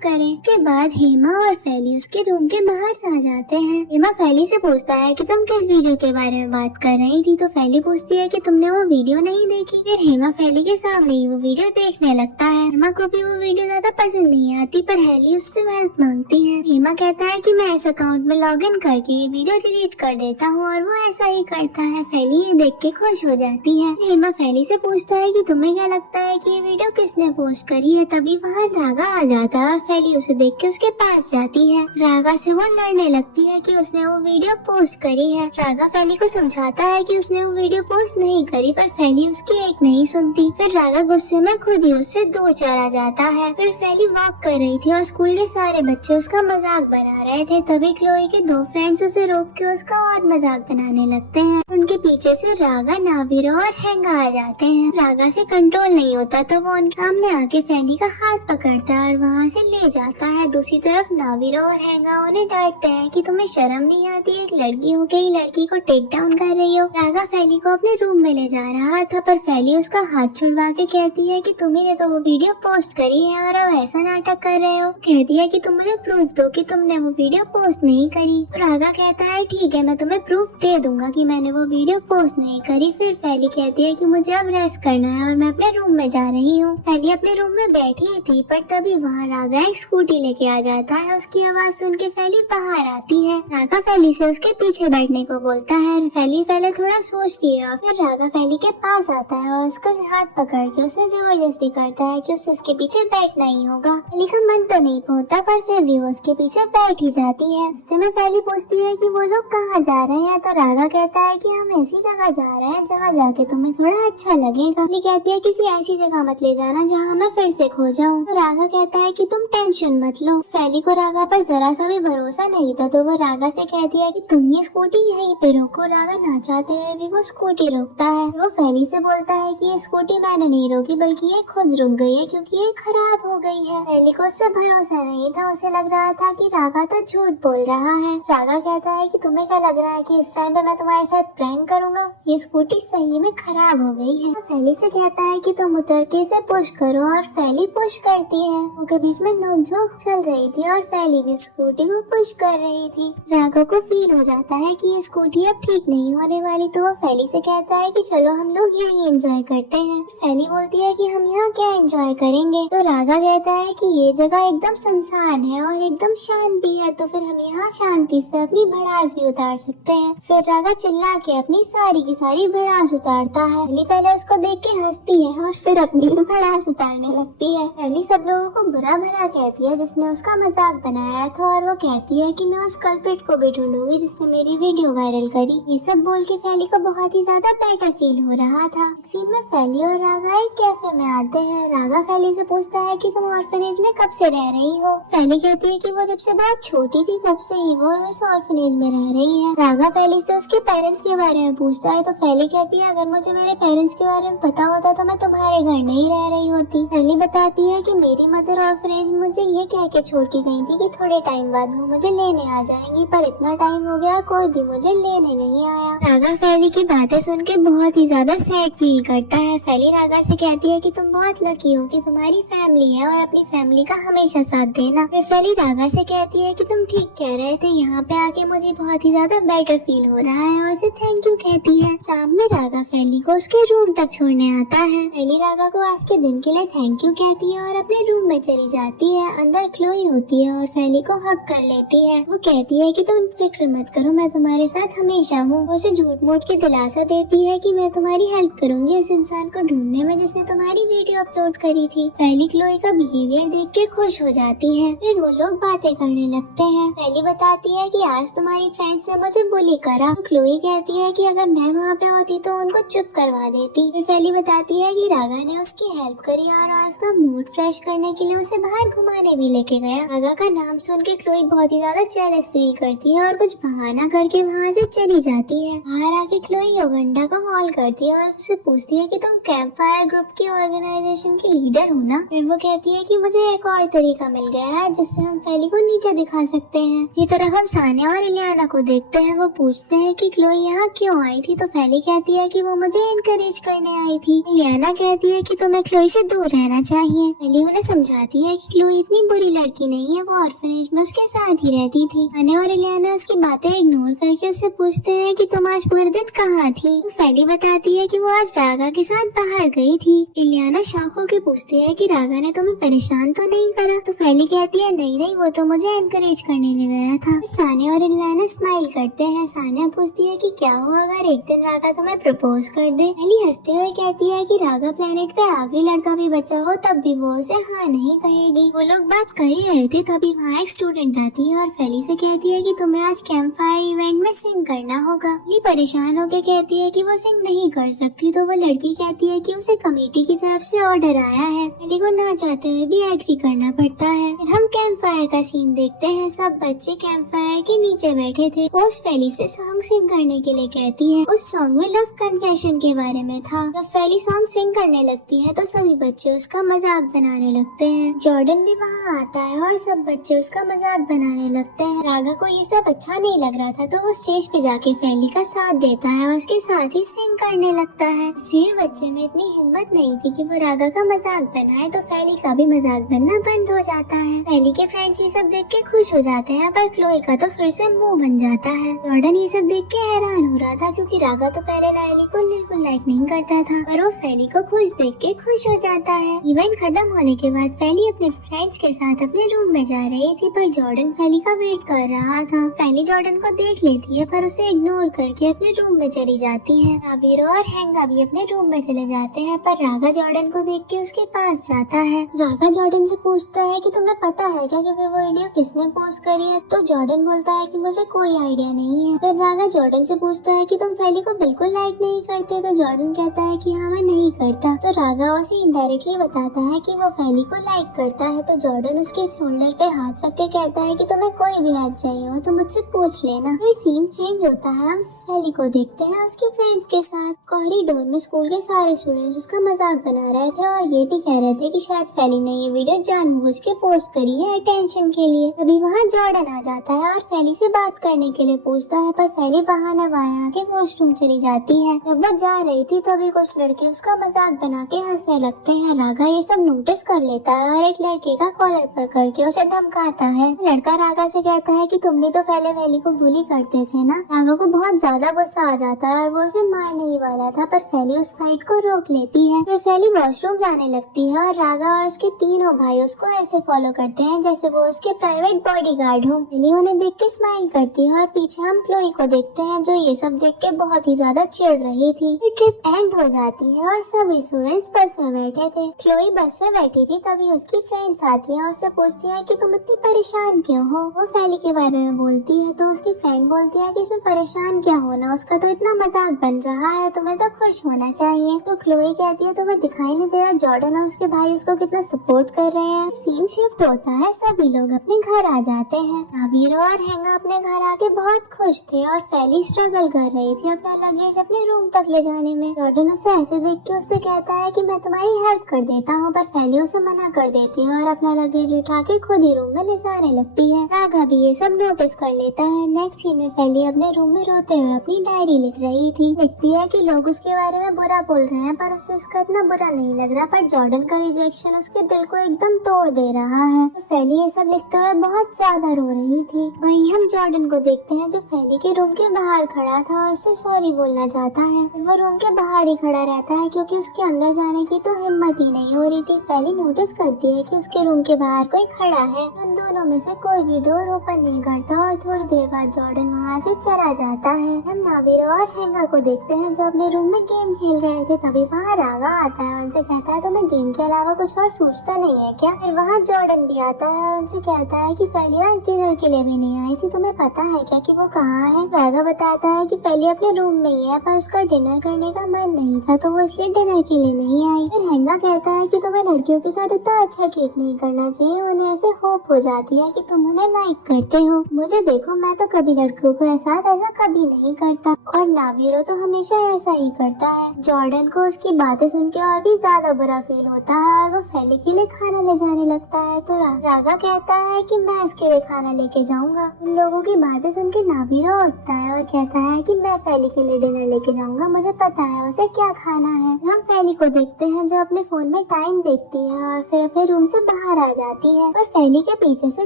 करें। के बाद हेमा और फैली उसके रूम के बाहर आ जाते हैं। हेमा फैली से पूछता है कि तुम किस वीडियो के बारे में बात कर रही थी, तो फैली पूछती है कि तुमने वो वीडियो नहीं देखी। फिर हेमा फैली के सामने ही वो वीडियो देखने लगता है। हेमा को भी वो वीडियो ज्यादा पसंद नहीं आती, पर हैली उससे हेल्प मांगती है। हेमा कहता है कि मैं इस अकाउंट में लॉगिन करके ये वीडियो डिलीट कर देता हूँ, और वो ऐसा ही करता है। फैली ये देख के खुश हो जाती है। हेमा फैली से पूछता है कि तुम्हें क्या लगता है कि ये वीडियो किसने पोस्ट करी है। तभी वहाँ रागा आ जाता है और फैली उसे देख के उसके पास जाती है। रागा से वो लड़ने लगती है कि उसने वो वीडियो पोस्ट करी है। रागा फैली को समझाता है कि उसने वो वीडियो पोस्ट नहीं करी, पर फैली उसकी एक नहीं सुनती। फिर रागा गुस्से में खुद ही उससे दूर चला जाता है। फिर फैली वॉक कर रही थी और स्कूल के सारे बच्चे उसका मजाक बना रहे थे। तभी क्लोई के दो फ्रेंड्स उसे रोक के उसका और मजाक बनाने लगते हैं। उनके पीछे से रागा, नावीरो और हैंगा आ जाते हैं। रागा से कंट्रोल नहीं होता तो वो उनके सामने आके फैली का हाथ पकड़ता है और वहाँ से ले जाता है। दूसरी तरफ नावीरो और हैंगा उन्हें डांटते हैं कि तुम्हें शर्म नहीं आती, एक लड़की होके ही लड़की को टेक डाउन कर रही हो। रागा फैली को अपने रूम में ले जा रहा था, पर फैली उसका हाथ छुड़वा के कहती है कि तुम्ही ने तो वो वीडियो पोस्ट करी है और अब ऐसा नाटक कर रहे हो। कहती है कि तुम मुझे प्रूफ दो कि तुमने वो वीडियो पोस्ट नहीं करी। रागा कहता है ठीक है, मैं तुम्हें प्रूफ दे दूंगा कि मैंने वो वीडियो पोस्ट नहीं करी। फिर फैली कहती है कि मुझे अब रेस्ट करना है और मैं अपने रूम में जा रही हूँ। फैली अपने रूम में बैठी थी, पर तभी वहाँ रागा एक स्कूटी लेके आ जाता है। उसकी आवाज सुन के फैली बाहर आती है। रागा फैली से उसके पीछे बैठने को बोलता है। फैली पहले थोड़ा सोचती है और फिर रागा फैली के पास आता है और उसका हाथ पकड़ के उसे जबरदस्ती करता है कि उसे उसके पीछे बैठना ही होगा। फैली का मन तो नहीं होता, पर फिर भी वो उसके पीछे बैठ ही जाती है। रास्ते में फैली पूछती है कि वो लोग कहाँ जा रहे हैं, तो रागा कहता है कि हम ऐसी जगह जा रहे हैं जहाँ जाके तुम्हें थोड़ा अच्छा लगेगा। फैली कहती है किसी ऐसी जगह मत ले जाना जहाँ मैं फिर से खो जाऊँ। तो रागा कहता है कि तुम टेंशन मत लो। फैली को रागा पर जरा सा भी भरोसा नहीं था, तो वो रागा से कहती है कि तुम ये स्कूटी यहीं पे रोको। रागा ना चाहते हुए भी वो स्कूटी रोकता है। वो फैली से बोलता है कि ये स्कूटी मैंने नहीं रोकी, बल्कि ये खुद रुक गई है क्योंकि ये खराब हो गई है। फैली को उस पर भरोसा नहीं था, उसे लग रहा था कि रागा तो झूठ बोल रहा है। रागा कहता है कि तुम्हें क्या लग रहा है कि इस टाइम पे मैं तुम्हारे साथ प्रैंक करूंगा, ये स्कूटी सही में खराब हो गई है। फैली से कहता है कि तुम उतर के इसे पुश करो, और फैली पुश करती है। उनके बीच में नोक-झोंक चल रही थी और फैली भी स्कूटी को पुश कर रही थी। रागा को फील हो जाता है कि ये स्कूटी अब ठीक नहीं होने वाली, तो वो फैली से कहता है कि चलो हम लोग यहीं एंजॉय करते हैं। फैली बोलती है कि हम यहाँ क्या एंजॉय करेंगे, तो रागा कहता है कि ये जगह एकदम सुनसान है और एकदम शांत भी है, तो फिर हम यहाँ शांति से अपनी भड़ास भी उतार सकते हैं। फिर रागा चिल्ला के अपनी सारी की सारी भड़ास उतारता है। फैली पहले उसको देख के हंसती है और फिर अपनी भी भड़ास उतारने लगती है। फैली सब लोगों को बुरा भला कहती है जिसने उसका मजाक बनाया था, और वो कहती है कि मैं उस कल्प्रिट को भी ढूंढूंगी जिसने मेरी वीडियो वायरल करी। ये सब बोल के फैली को बहुत ही ज्यादा बेटर फील हो रहा था। सीन में फैली और रागा एक कैफे में आते हैं। रागा फैली से पूछता है कि तुम ऑर्फनेज में कब से रह रही हो। फैली कहती है कि वो जब से बहुत छोटी थी तब से ही वो उस ऑर्फनेज में रह रही है। रागा फैली से उसके पेरेंट्स के बारे में पूछता है, तो फैली कहती है अगर मुझे मेरे पेरेंट्स के बारे में पता होता तो मैं तुम्हारे घर नहीं रह रही होती। फैली बताती है कि मेरी मदर ऑर्फनेज मुझे ये कह के छोड़ के गई थी कि थोड़े टाइम बाद वो मुझे लेने आ जाएंगी, पर इतना टाइम हो गया कोई भी मुझे लेने नहीं आया। रागा फैली की बातें सुन के बहुत ही ज्यादा सैड फील करता है। फैली रागा से कहती है कि तुम बहुत लकी हो कि तुम्हारी फैमिली है और अपनी फैमिली का हमेशा साथ देना। फिर फैली रागा से कहती है कि तुम ठीक कह रहे थे, यहाँ पे आके मुझे बहुत ही ज्यादा बेटर फील हो रहा है, और उसे थैंक यू कहती है। शाम में रागा फैली को उसके रूम तक छोड़ने आता है। फैली रागा को आज के दिन के लिए थैंक यू कहती है और अपने रूम में चली जाती है। अंदर क्लोई होती है और फैली को हक कर लेती है। वो कहती है कि तुम फिक्र मत करो, मैं तुम्हारे साथ हमेशा हूँ। उसे झूठ मूठ के दिलासा देती है कि मैं तुम्हारी हेल्प करूंगी उस इंसान को ढूंढने में जिसने तुम्हारी वीडियो अपलोड करी थी। फैली क्लोई का बिहेवियर देख के खुश हो जाती है। फिर वो लोग बातें करने लगते हैं। फैली बताती है कि आज तुम्हारी फ्रेंड्स ने मुझे बुली करा। तो क्लोई कहती है कि अगर मैं वहाँ पे होती तो उनको चुप करवा देती। फिर फैली बताती है कि रागा ने उसकी हेल्प करी और आज का मूड फ्रेश करने के लिए उसे बाहर घुमाने भी लेके गया। रागा का नाम सुन के क्लोई बहुत ही ज्यादा जेलस फील करती है और कुछ बहाना करके वहाँ से चली जाती है। बाहर आके क्लोई योगंडा को कॉल करती है और उससे पूछती है कि तुम कैंप फायर ग्रुप की ऑर्गेनाइजेशन की लीडर हो ना। फिर वो कहती है कि मुझे एक और तरीका मिल गया है जिससे हम फैली को नीचे दिखा सकते हैं। ये तरफ हम सानिया और इलियाना को देखते हैं। वो पूछते हैं कि क्लोई यहाँ क्यों आई थी, तो फैली कहती है कि वो मुझे इनकरेज करने आई थी। इलियाना कहती है कि तुम्हें क्लोई से दूर रहना चाहिए। फैली उन्हें समझाती है कि क्लोई इतनी बुरी लड़की नहीं है, वो ऑर्फनेज में उसके साथ ही रहती थी। अने और इलियाना उसकी बातें इग्नोर करके उससे पूछते हैं कि तुम आज पूरे दिन कहाँ थी। तो फैली बताती है कि वो आज रागा के साथ बाहर गई थी। इलियाना शॉक होकर पूछती है कि रागा ने तुम्हें परेशान तो नहीं करा। तो फैली कहती है नहीं, वो तो मुझे एनकरेज करने ले गया था। सानिया और इलियाना स्माइल करते हैं। सानिया पूछती है कि क्या हो अगर एक दिन रागा तुम्हें प्रपोज कर दे। फैली हंसते हुए कहती है कि रागा प्लेनेट पे आखिरी लड़का भी बचा हो तब भी वो उसे हाँ नहीं कहेगी। वो लोग बात कर ही रहे थे तभी वहाँ एक स्टूडेंट आती है और फैली से कहती है कि तुम्हें आज कैंप फायर इवेंट में सिंग करना होगा। फैली परेशान होकर कहती है कि वो सिंग नहीं कर सकती। तो वो लड़की कहती है कि उसे कमेटी की तरफ से ऑर्डर आया है। फैली को ना चाहते हुए भी एग्री करना पड़ता है। फिर हम कैंप फायर का सीन देखते हैं। सब बच्चे कैंप फायर के नीचे बैठे थे। पोस्ट फैली से सॉन्ग सिंग करने के लिए कहती है। उस सॉन्ग में लव कन्फेशन के बारे में था। जब फैली सॉन्ग सिंग करने लगती है तो सभी बच्चे उसका मजाक बनाने लगते हैं। जॉर्डन भी वहाँ आता है और सब बच्चे उसका मजाक बनाने लगते हैं। रागा को ये सब अच्छा नहीं लग रहा था तो वो स्टेज पे जाके फैली का साथ देता है और उसके साथ ही सिंग करने लगता है। किसी बच्चे में इतनी हिम्मत नहीं थी कि वो रागा का मजाक बनाए तो फैली का भी मजाक बनना बंद हो जाता है। फैली के फ्रेंड्स ये सब देख के खुश हो जाते हैं पर क्लोई का तो फिर से मुंह बन जाता है। जॉर्डन ये सब देख के हैरान हो रहा था क्योंकि रागा तो पहले लाइली को बिल्कुल लाइक नहीं करता था पर वो फैली को खुश देख के खुश हो जाता है। इवेंट खत्म होने के बाद फैली अपने फ्रेंड्स के साथ अपने रूम में जा रही थी पर जॉर्डन फैली का वेट कर रहा था। फैली जॉर्डन को देख लेती है पर उसे इग्नोर करके अपने रूम में चली जाती है। नावीरो और हैंगा भी अपने रूम में चले जाते हैं पर रागा जॉर्डन को देख के उसके पास जाता है। रागा जॉर्डन से पूछता है कि तुम्हें पता है क्या कि वो वीडियो किसने पोस्ट करी है। तो जॉर्डन बोलता है कि मुझे कोई आइडिया नहीं है। फिर रागा जॉर्डन से पूछता है कि तुम फैली को बिल्कुल लाइक नहीं करते। तो जॉर्डन कहता है कि हाँ मैं नहीं करता। तो रागा उसे इनडायरेक्टली बताता है कि वो फैली को लाइक करता है। तो जॉर्डन उसके शोल्डर पे हाथ रख के कहता है कि तुम्हें कोई भी हेल्प चाहिए हो तो मुझसे पूछ लेना। फिर सीन चेंज होता है। हम फैली को देखते हैं उसके फ्रेंड्स के साथ। कॉरिडोर में स्कूल के सारे स्टूडेंट्स उसका मजाक बना रहे थे और ये भी कह रहे थे कि शायद फैली ने ये वीडियो जानबूझ के पोस्ट करी है अटेंशन के लिए। तभी वहाँ जॉर्डन आ जाता है और फैली से बात करने के लिए पूछता है पर फैली बहाना बना के वॉशरूम चली जाती है। जब वो जा रही थी तभी कुछ लड़के उसका मजाक बना के हंसने लगते हैं। रागा ये सब नोटिस कर लेता है और एक लड़के का कॉलर पकड़ के उसे धमकाता है। लड़का रागा से कहता है कि तुम भी तो पहले फैली को बुली करते थे ना। रागा को बहुत ज्यादा गुस्सा आ जाता है और वो उसे मारने ही वाला था पर फैली उस फाइट को रोक लेती है। फिर फैली वॉशरूम जाने लगती है और रागा और उसके तीनों भाई उसको ऐसे फॉलो करते हैं जैसे वो उसके प्राइवेट बॉडीगार्ड हो। फैली उन्हें देख के स्माइल करती है और पीछे हम क्लोई को देखते हैं जो ये सब देख के बहुत ही ज्यादा चिढ़ रही थी। फिर ट्रिप एंड हो जाती है और सभी स्टूडेंट्स बस में बैठे थे। क्लोई बस में बैठी थी तभी उसकी फ्रेंड्स आती है और उससे पूछती है कि तुम इतनी परेशान क्यों हो। वो फैली के बारे में बोलती है तो उसकी फ्रेंड बोलती है कि इसमें परेशान क्या होना, उसका तो इतना मजाक बन रहा है, तुम्हें तो खुश होना चाहिए। तो क्लोई कहती है तुम्हें दिखाई नहीं दे रहा जॉर्डन और उसके भाई उसको कितना सपोर्ट कर रहे हैं। सीन शिफ्ट होता है, सभी लोग अपने घर आ जाते हैं। नावीरो और हैंगा अपने घर आके बहुत खुश थे और फैली स्ट्रगल कर रही थी अपना लगेज अपने रूम तक ले जाने में। जॉर्डन उसे ऐसे देख के उससे कहता है कि मैं तुम्हारी हेल्प कर देता हूँ पर फैली उसे मना कर देती है और अपना लगेज उठा के खुद ही रूम में ले जाने लगती है। रागा भी ये सब नोटिस कर लेता है। नेक्स्ट सीन में फैली अपने रूम में रोते हुए अपनी डायरी लिख रही थी। लिखती है कि लोग उसके बारे में बुरा बोल रहे हैं पर उसे उसका इतना बुरा नहीं लग रहा पर जॉर्डन का रिजेक्शन उसके दिल को एकदम तोड़ दे रहा है। फैली ये सब लिखते हुए बहुत ज्यादा रो रही थी। वहीं हम जॉर्डन को देखते हैं जो फैली के रूम के बाहर खड़ा था और उससे सॉरी बोलना चाहता है। वो रूम के बाहर ही खड़ा रहता है क्योंकि उसके अंदर जाने की तो हिम्मत ही नहीं हो रही थी। फैली नोटिस करती है कि उसके रूम के बाहर कोई खड़ा है। उन दोनों में से कोई भी डोर ओपन नहीं करता और थोड़ी देर बाद जॉर्डन वहाँ से चला जाता है। हम नावीरो और हैंगा को देखते हैं जो अपने रूम में गेम खेल रहे थे। तभी वहाँ रागा आता है, उनसे कहता है तुम्हें गेम के अलावा कुछ और सोचता नहीं है क्या। फिर वहाँ जॉर्डन भी आता है और उनसे कहता है कि फैली आज डिनर के लिए भी नहीं आई थी, तुम्हें पता है क्या कि वो कहाँ है। रागा बताता है कि फैली अपने रूम में ही है पर उसका डिनर करने का मन नहीं था तो वो इसलिए डिनर के लिए नहीं आई। फिर हैंगा कहता है कि तुम्हें लड़कियों के साथ इतना अच्छा ट्रीट नहीं करना चाहिए, उन्हें ऐसे होप हो जाती है कि तुम उन्हें लाइक करते हो। मुझे देखो मैं तो कभी लड़कियों को ऐसा कभी नहीं करता और नावीरो तो हमेशा ऐसा ही करता है। जॉर्डन को उसकी बातें सुन के और भी ज्यादा बुरा फील होता है और वो फैली के लिए खाना ले जाने लगता है। तो रागा कहता है कि मैं इसके लिए खाना लेके जाऊंगा। उन लोगों की बातें सुन के नावीरो उठता है और कहता है कि मैं फैली के लिए डिनर लेके जाऊंगा, मुझे पता है उसे क्या खाना है। है। हम फैली को देखते हैं जो अपने फोन में टाइम देखती है और फिर अपने रूम से बाहर आ जाती है। और फैली के पीछे से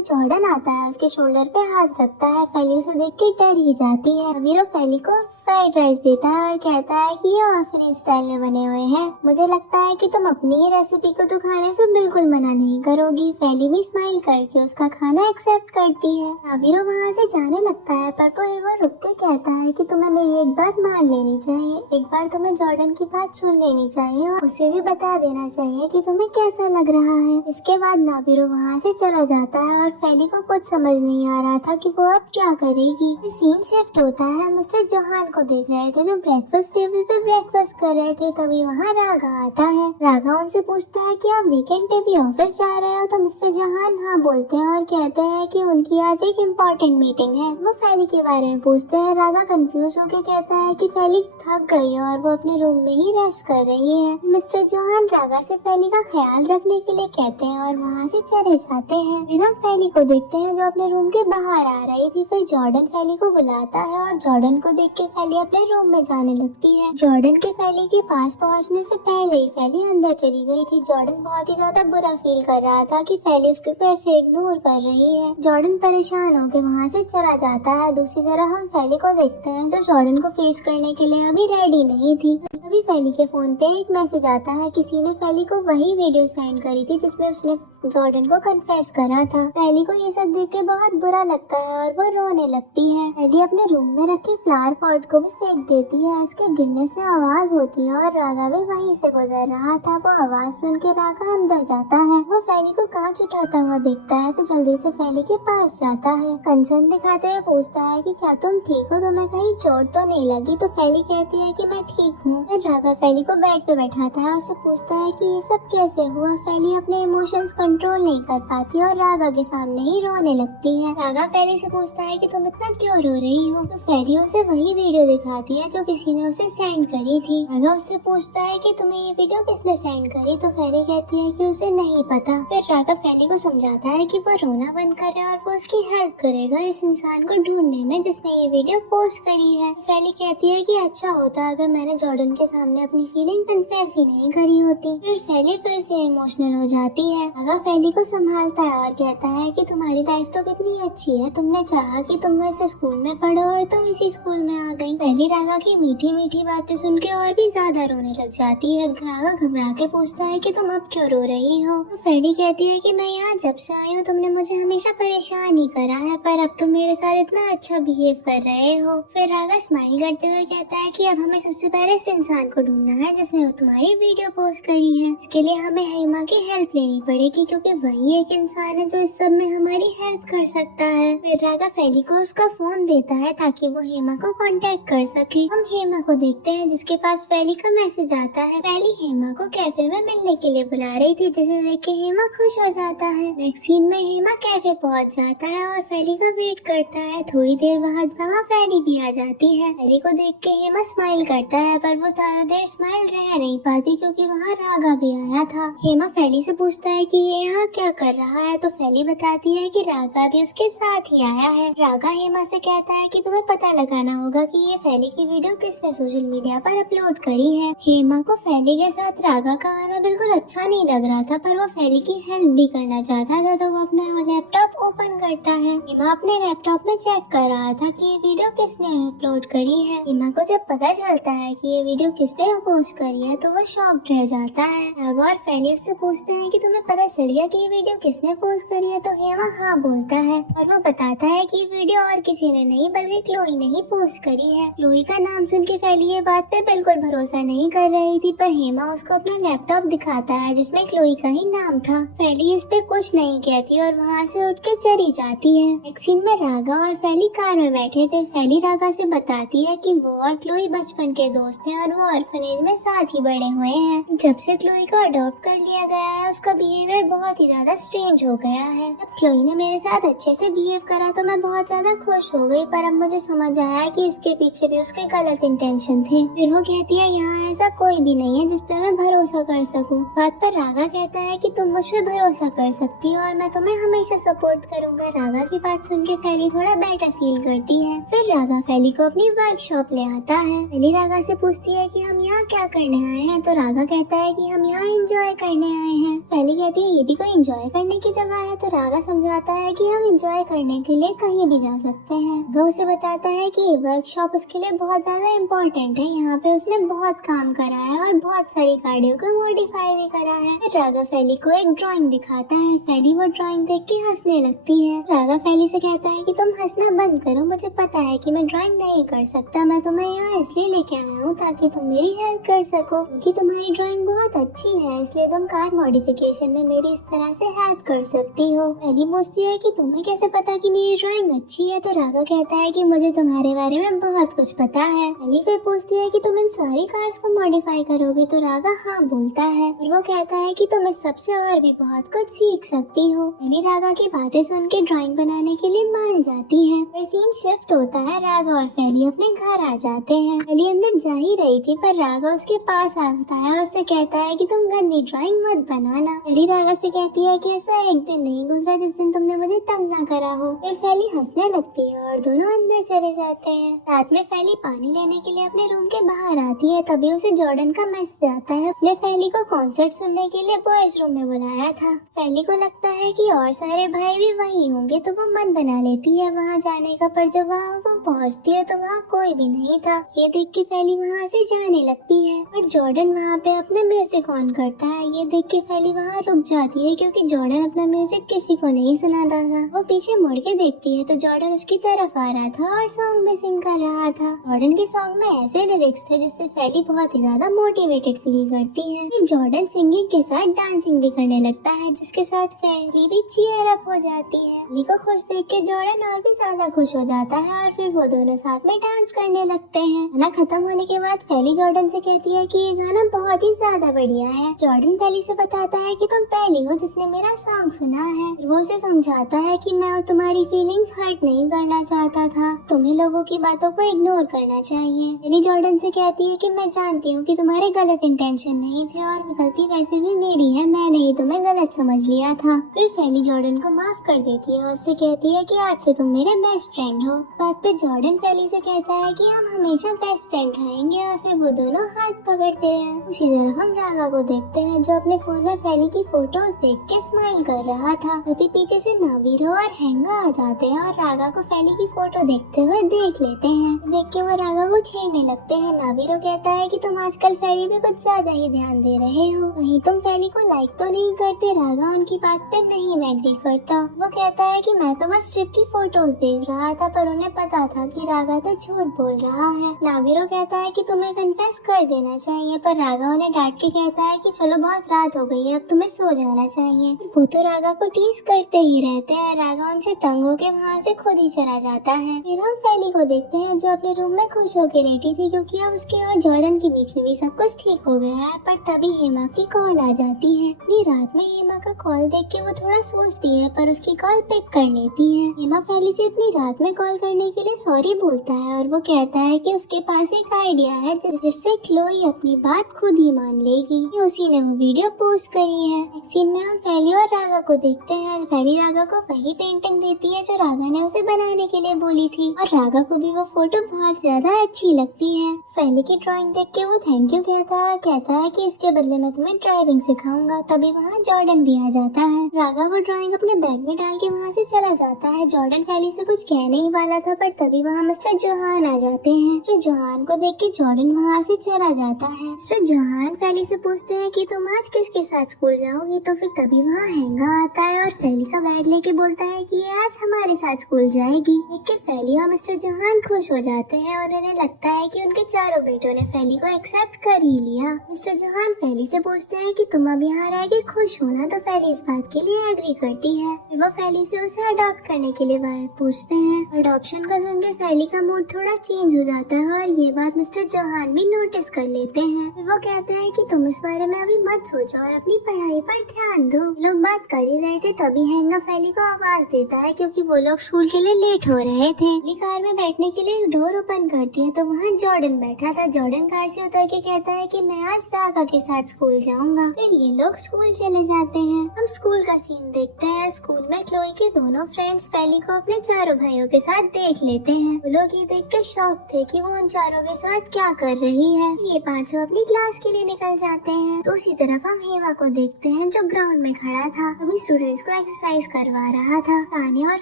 जॉर्डन आता है, उसके शोल्डर पे हाथ रखता है। फैली उसे देख के डर ही जाती है। वीरो फैली को फ्राइड राइस देता है और कहता है कि ये ऑफरी स्टाइल में बने हुए हैं। मुझे लगता है कि तुम अपनी ही रेसिपी को तो खाने से बिल्कुल मना नहीं करोगी। फैली भी स्माइल करके उसका खाना एक्सेप्ट करती है। वीरो वहाँ से जाने लगता है, पर फिर वो रुक के कहता है कि तुम्हें मेरी एक बात मान लेनी चाहिए। एक बार तुम्हें जॉर्डन की बात सुन लेनी चाहिए और उसे भी बता देना चाहिए कि तुम्हें कैसा लग रहा है। इसके बाद नावीरो वहाँ से चला जाता है और फैली को कुछ समझ नहीं आ रहा था कि वो अब क्या करेगी। फिर सीन शिफ्ट होता है। मिस्टर जोहान को देख रहे थे जो ब्रेकफास्ट टेबल पे ब्रेकफास्ट कर रहे थे। तभी वहाँ रागा आता है। रागा उनसे पूछता है कि आप वीकेंड पे भी ऑफिस जा रहे हो? तो मिस्टर जोहान हाँ बोलते हैं और कहते हैं कि उनकी आज एक इम्पोर्टेंट मीटिंग है। वो फैली के बारे में पूछते हैं। रागा कंफ्यूज होकर कहता है कि फैली थक गई है और वो अपने रूम में ही रेस्ट कर रही है। मिस्टर जोहान रागा से फैली का ख्याल रखने के लिए कहते हैं और वहाँ से चले जाते हैं। फिर हम फैली को देखते हैं जो अपने रूम के बाहर आ रही थी। फिर जॉर्डन फैली को बुलाता है और जॉर्डन को देख के फैली अपने रूम में जाने लगती है। जॉर्डन के फैली के पास पहुंचने से पहले ही फैली अंदर चली गई थी। जॉर्डन बहुत ही ज्यादा बुरा फील कर रहा था कि फैली उसको कैसे इग्नोर कर रही है। जॉर्डन परेशान होकर वहाँ से चला जाता है। दूसरी तरफ हम फैली को देखते हैं जो जॉर्डन को फेस करने के लिए अभी रेडी नहीं थी। अभी फैली के फोन पे एक मैसेज आता है। किसी ने फैली को वही वीडियो सेंड करी थी जिसमें उसने जॉर्डन को कन्फेस करा था। फैली को ये सब देख के बहुत बुरा लगता है और वो रोने लगती है। फैली अपने रूम में रखे फ्लावर पॉट को भी फेंक देती है। इसके गिरने से आवाज होती है और रागा भी वहीं से गुजर रहा था। वो आवाज सुन के रागा अंदर जाता है। वो फैली को कांच उठाता हुआ देखता है तो जल्दी से फैली के पास जाता है। कंसर्न दिखाते हुए पूछता है कि क्या तुम ठीक हो? तुम्हें कहीं चोट तो नहीं लगी? तो फैली कहती है कि मैं ठीक हूँ। फिर रागा फैली को बेड पे बैठाता है। उससे पूछता है कि ये सब कैसे हुआ। फैली अपने इमोशंस कंट्रोल नहीं कर पाती और रागा के सामने ही रोने लगती है। रागा फैली से पूछता है कि तुम इतना क्यों रो रही हो। तो फैली उसे वही वीडियो दिखाती है जो किसी ने उसे सेंड करी थी। रागा उससे पूछता है कि तुम्हें ये वीडियो किसने सेंड करी। तो फैली कहती है कि उसे नहीं पता। फिर रागा फैली को समझाता है कि वो रोना बंद करे और वो उसकी हेल्प करेगा इस इंसान को ढूंढने में जिसने ये वीडियो पोस्ट करी है। फैली कहती है कि अच्छा होता अगर मैंने जॉर्डन के सामने अपनी फीलिंग कन्फेस ही नहीं करी होती। फिर फैली फिर से इमोशनल हो जाती है। रागा फैली को संभालता है और कहता है कि तुम्हारी लाइफ तो कितनी अच्छी है। तुमने चाहा कि तुम वैसे स्कूल में पढ़ो और तुम इसी स्कूल में आ गई। फैली रागा की मीठी मीठी बातें सुन के और भी ज्यादा रोने लग जाती है। रागा घबरा के पूछता है कि तुम अब क्यों रो रही हो। तो फैली कहती है कि मैं यहाँ जब से आई हूँ तुमने मुझे हमेशा परेशान ही करा है, पर अब तुम मेरे साथ इतना अच्छा बिहेव कर रहे हो। फिर रागा स्माइल करते हुए कहता है कि अब हमें सबसे पहले इस इंसान को ढूंढना है जिसने तुम्हारी वीडियो पोस्ट करी है। इसके लिए हमें हेमा की हेल्प लेनी पड़ेगी क्योंकि वही एक इंसान है जो इस सब में हमारी हेल्प कर सकता है। फिर रागा फैली को उसका फोन देता है ताकि वो हेमा को कांटेक्ट कर सके। हम हेमा को देखते हैं जिसके पास फैली का मैसेज आता है। फैली हेमा को कैफे में मिलने के लिए बुला रही थी जिसे देख के हेमा खुश हो जाता है। नेक्स्ट सीन में हेमा कैफे पहुंच जाता है और फैली का वेट करता है। थोड़ी देर बाद वहाँ फैली भी आ जाती है। फैली को देख के हेमा स्माइल करता है पर वो ज्यादा देर स्माइल रह नहीं पाती क्योंकि वहाँ रागा भी आया था। हेमा फैली से पूछता है कि ये यहाँ क्या कर रहा है। तो फैली बताती है कि रागा भी उसके साथ ही आया है। रागा हेमा से कहता है कि तुम्हें पता लगाना होगा कि ये फैली की वीडियो किसने सोशल मीडिया पर अपलोड करी है। हेमा को फैली के साथ रागा का आना बिल्कुल अच्छा नहीं लग रहा था पर वो फैली की हेल्प भी करना चाहता था। तो वो अपना लैपटॉप ओपन करता है। हेमा अपने लैपटॉप में चेक कर रहा था कि ये वीडियो किसने अपलोड करी है। हेमा को जब पता चलता है कि ये वीडियो किसने पोस्ट करी है तो वो शॉक्ड रह जाता है। रागा और फैली उससे पूछते हैं कि तुम्हें पता चल गया कि ये वीडियो किसने पोस्ट करी है। तो हेमा हाँ बोलता है और वो बताता है कि वीडियो और किसी ने नहीं बल्कि क्लोई ने ही पोस्ट करी है। क्लोई का नाम सुन के फैली ये बात पे बिल्कुल भरोसा नहीं कर रही थी पर हेमा उसको अपना लैपटॉप दिखाता है जिसमें क्लोई का ही नाम था। फैली इस पे कुछ नहीं कहती और वहाँ से उठ के चली जाती है। एक सीन में रागा और फैली कार में बैठे थे। फैली रागा से बताती है कि वो और क्लोई बचपन के दोस्त हैं और वो ऑर्फनेज में साथ ही बड़े हुए हैं। जब से क्लोई को अडॉप्ट कर लिया गया है उसका बिहेवियर बहुत ही ज्यादा स्ट्रेंज हो गया है। जब क्लोई ने मेरे साथ अच्छे से बिहेव करा तो मैं बहुत ज्यादा खुश हो गई, पर अब मुझे समझ आया कि इसके पीछे भी उसके गलत इंटेंशन थे। फिर वो कहती है यहाँ ऐसा कोई भी नहीं है जिस पे मैं भरोसा कर सकूं। बात पर रागा कहता है कि तुम मुझ पे भरोसा कर सकती हो और मैं तुम्हें हमेशा सपोर्ट करूंगा। रागा की बात सुन के फैली थोड़ा बेटर फील करती है। फिर रागा फैली को अपनी वर्कशॉप ले आता है। फैली रागा से पूछती है कि हम यहाँ क्या करने आए हैं, तो रागा कहता है कि हम यहाँ एंजॉय करने आए हैं। फैली कहती है ये भी कोई एंजॉय करने की जगह है, तो रागा समझाता है कि हम एंजॉय करने के लिए कहीं भी जा सकते हैं। वो उसे बताता है कि ये वर्कशॉप उसके लिए बहुत ज्यादा इम्पोर्टेंट है, यहाँ पे उसने बहुत काम करा है और बहुत सारी गाड़ियों को मॉडिफाई भी करा है। फिर रागा फैली को एक ड्राइंग दिखाता है। फैली वो ड्राइंग देख के हंसने लगती है। रागा फैली से कहता है कि तुम हंसना बंद करो, मुझे पता है कि मैं ड्राइंग नहीं कर सकता, मैं तुम्हें यहाँ इसलिए लेके आया हूँ ताकि तुम मेरी हेल्प कर सको, क्योंकि तुम्हारी ड्राइंग बहुत अच्छी है, इसलिए तुम कार मॉडिफिकेशन में मेरी इस तरह से हेल्प कर सकती हो। फैली पूछती है कि तुम्हें कैसे पता कि मेरी ड्राइंग अच्छी है, तो रागा कहता है कि मुझे तुम्हारे बारे में बहुत कुछ पता है। फैली फिर पूछती है कि तुम इन सारी कार्स को मॉडिफाई करोगे, तो रागा हाँ बोलता है। फिर वो कहता है कि तुम इस सबसे और भी बहुत कुछ सीख सकती हो। फैली रागा की बातें सुन के ड्राइंग बनाने के लिए मान जाती है। फिर सीन शिफ्ट होता है, रागा और फैली अपने घर आ जाते हैं। फैली अंदर जा ही रही थी पर रागा उसके पास आता है और उससे कहता है कि तुम गंदी ड्राइंग मत बनाना। फैली रागा से कहती है कि ऐसा एक दिन नहीं गुजरा जिस दिन तुमने मुझे तंग ना करा हो। फिर फैली हंसने लगती है और दोनों अंदर चले जाते हैं। रात में फैली पानी लेने के लिए अपने रूम के बाहर आती है, तभी उसे जॉर्डन का मैसेज आता है। उसने फैली को कॉन्सर्ट सुनने के लिए बॉयज रूम में बुलाया था। फैली को लगता है कि और सारे भाई भी वहीं होंगे तो वो मन बना लेती है वहाँ जाने का, पर जब वहाँ वो पहुँचती है तो वहाँ कोई भी नहीं था। ये देख के फैली वहाँ से जाने लगती है, पर जॉर्डन वहाँ पे अपना म्यूजिक ऑन करता है। ये देख के फैली वहाँ रुक जाती है क्योंकि जॉर्डन अपना म्यूजिक किसी को नहीं सुनाता था। वो पीछे मुड़ के देखती है तो जॉर्डन उसकी तरफ आ रहा था और सॉन्ग भी सिंग कर रहा था। जॉर्डन के सॉन्ग में ऐसे लिरिक्स थे जिससे फैली बहुत ही ज्यादा मोटिवेटेड फील करती है। फिर जॉर्डन सिंगिंग के साथ डांसिंग भी करने लगता है, जिसके साथ फैली भी चीयर अप हो जाती है। फैली को खुश देख के जॉर्डन और भी ज्यादा खुश हो जाता है और फिर वो दोनों साथ में डांस करने लगते हैं। गाना खत्म होने के बाद फैली जॉर्डन से कहती है कि ये गाना बहुत ही ज्यादा बढ़िया है। जॉर्डन फैली से बताता है कि तुम पहली हो जिसने मेरा सॉन्ग सुना है। वो उसे समझाता है कि मैं तुम्हारी फीलिंग्स हर्ट नहीं करना चाहता था, तुम्हें लोगों की बातों को इग्नोर करना चाहिए। फैली जॉर्डन से कहती है कि मैं जानती हूँ कि तुम्हारे गलत इंटेंशन नहीं थे और गलती वैसे भी मेरी है, मैंने ही तुम्हें गलत समझ लिया था। फिर फैली जॉर्डन को माफ कर देती है और उससे कहती है कि आज से तुम मेरे बेस्ट फ्रेंड हो। बात पे जॉर्डन फैली से कहता है कि हम हमेशा बेस्ट फ्रेंड रहेंगे और फिर वो दोनों हाथ पकड़ते हैं। उसी तरफ हम रागा को देखते हैं जो अपने फोन में फैली की फोटोज देख के स्माइल कर रहा था। तभी पीछे से नावीरो और हैंगा आ जाते हैं और रागा को फैली की फोटो देखते हुए देख लेते हैं। देख के वो रागा को छेड़ने लगते हैं। नावीरो कहता है कि तुम आजकल फैली पे कुछ ज्यादा ही ध्यान दे रहे हो, वहीं तुम फैली को लाइक तो नहीं करते। रागा उनकी बात पे नहीं एग्री करता। वो कहता है कि मैं तो बस ट्रिप की फोटोज देख रहा था, पर उन्हें पता था कि रागा तो झूठ बोल रहा है। नावीरो कहता है कि तुम्हें कन्फेस कर देना चाहिए, पर रागा उन्हें डांट के कहता है कि चलो बहुत रात हो गई है, अब तुम्हें सो जाना चाहिए। वो तो रागा को टीज करते ही रहते हैं। रागा उनसे तंग होके वहाँ से खुद ही चला जाता है। फिर हम फैली को देखते हैं जो अपने रूम में खुश होके लेटी थी क्योंकि अब उसके और जॉर्डन के बीच में भी सब कुछ ठीक हो गया है। पर तभी हेमा की कॉल आ जाती है। ये रात में हेमा का कॉल देख के वो थोड़ा सोचती है पर उसकी कॉल पिक कर लेती है। हेमा फैली से इतनी रात में कॉल करने के लिए सॉरी बोलता है और वो कहता है कि उसके पास एक आइडिया है जिससे क्लोई अपनी बात खुद ही मान लेगी। उसी ने वो वीडियो पोस्ट करी है। नेक्स्ट सीन में हम फैली और रागा को देखते हैं। फैली रागा को वही पेंटिंग देती है जो रागा ने उसे बनाने के लिए बोली थी और रागा को भी वो फोटो बहुत ज्यादा अच्छी लगती है। फैली की ड्राइंग देख के वो थैंक यू कहता है और कहता है कि इसके बदले मैं तुम्हें ड्राइविंग सिखाऊंगा। तभी वहाँ जॉर्डन भी आ जाता है। रागा वो ड्राइंग अपने बैग में डाल के वहाँ से चला जाता है। जॉर्डन फैली से कुछ कह नहीं वाला था पर तभी वहाँ मिस्टर जोहान आ जाते हैं। मिस्टर जोहान को देख के जॉर्डन वहाँ से चला जाता है। मिस्टर जोहान फैली से पूछते हैं कि तुम आज किसके साथ स्कूल जाओगी, तो फिर तभी वहाँ हैंगा आता है और फैली का बैग लेके बोलता है कि ये आज हमारे साथ स्कूल जाएगी। देख के फैली और मिस्टर जोहान खुश हो जाते हैं और उन्हें लगता है कि उनके चारों बेटों ने फैली को एक्सेप्ट कर ही लिया। मिस्टर जोहान फैली से पूछते हैं कि तुम अब यहाँ रह के खुश हो ना, तो फैली इस बात के लिए एग्री करती है। वो फैली से उसे अडॉप्ट करने के लिए पूछते हैं। अडॉप्शन का सुन के फैली का मूड थोड़ा चेंज हो जाता है और ये बात मिस्टर जोहान भी नोटिस कर लेते हैं। वो कहते हैं कि तुम इस बारे में अभी मत सोचो और अपनी पढ़ाई पर ध्यान ध्यान दो। लोग बात कर ही रहे थे तभी हैंगा फैली को आवाज देता है क्योंकि वो लोग स्कूल के लिए लेट हो रहे थे। फैली कार में बैठने के लिए डोर ओपन करती है तो वहाँ जॉर्डन बैठा था। जॉर्डन कार से उतर के कहता है कि मैं आज रागा के साथ स्कूल जाऊंगा। फिर ये लोग स्कूल चले जाते हैं। हम स्कूल का सीन देखते हैं। स्कूल में क्लोई के दोनों फ्रेंड्स फैली को अपने चारों भाइयों के साथ देख लेते हैं। वो लोग ये देख के शॉक थे कि वो उन चारों के साथ क्या कर रही है। ये पांचों अपनी क्लास के लिए निकल जाते हैं। दूसरी तरफ हम हेमा को देखते हैं जो ग्राउंड में खड़ा था। अभी स्टूडेंट्स को एक्सरसाइज करवा रहा था। सानिया और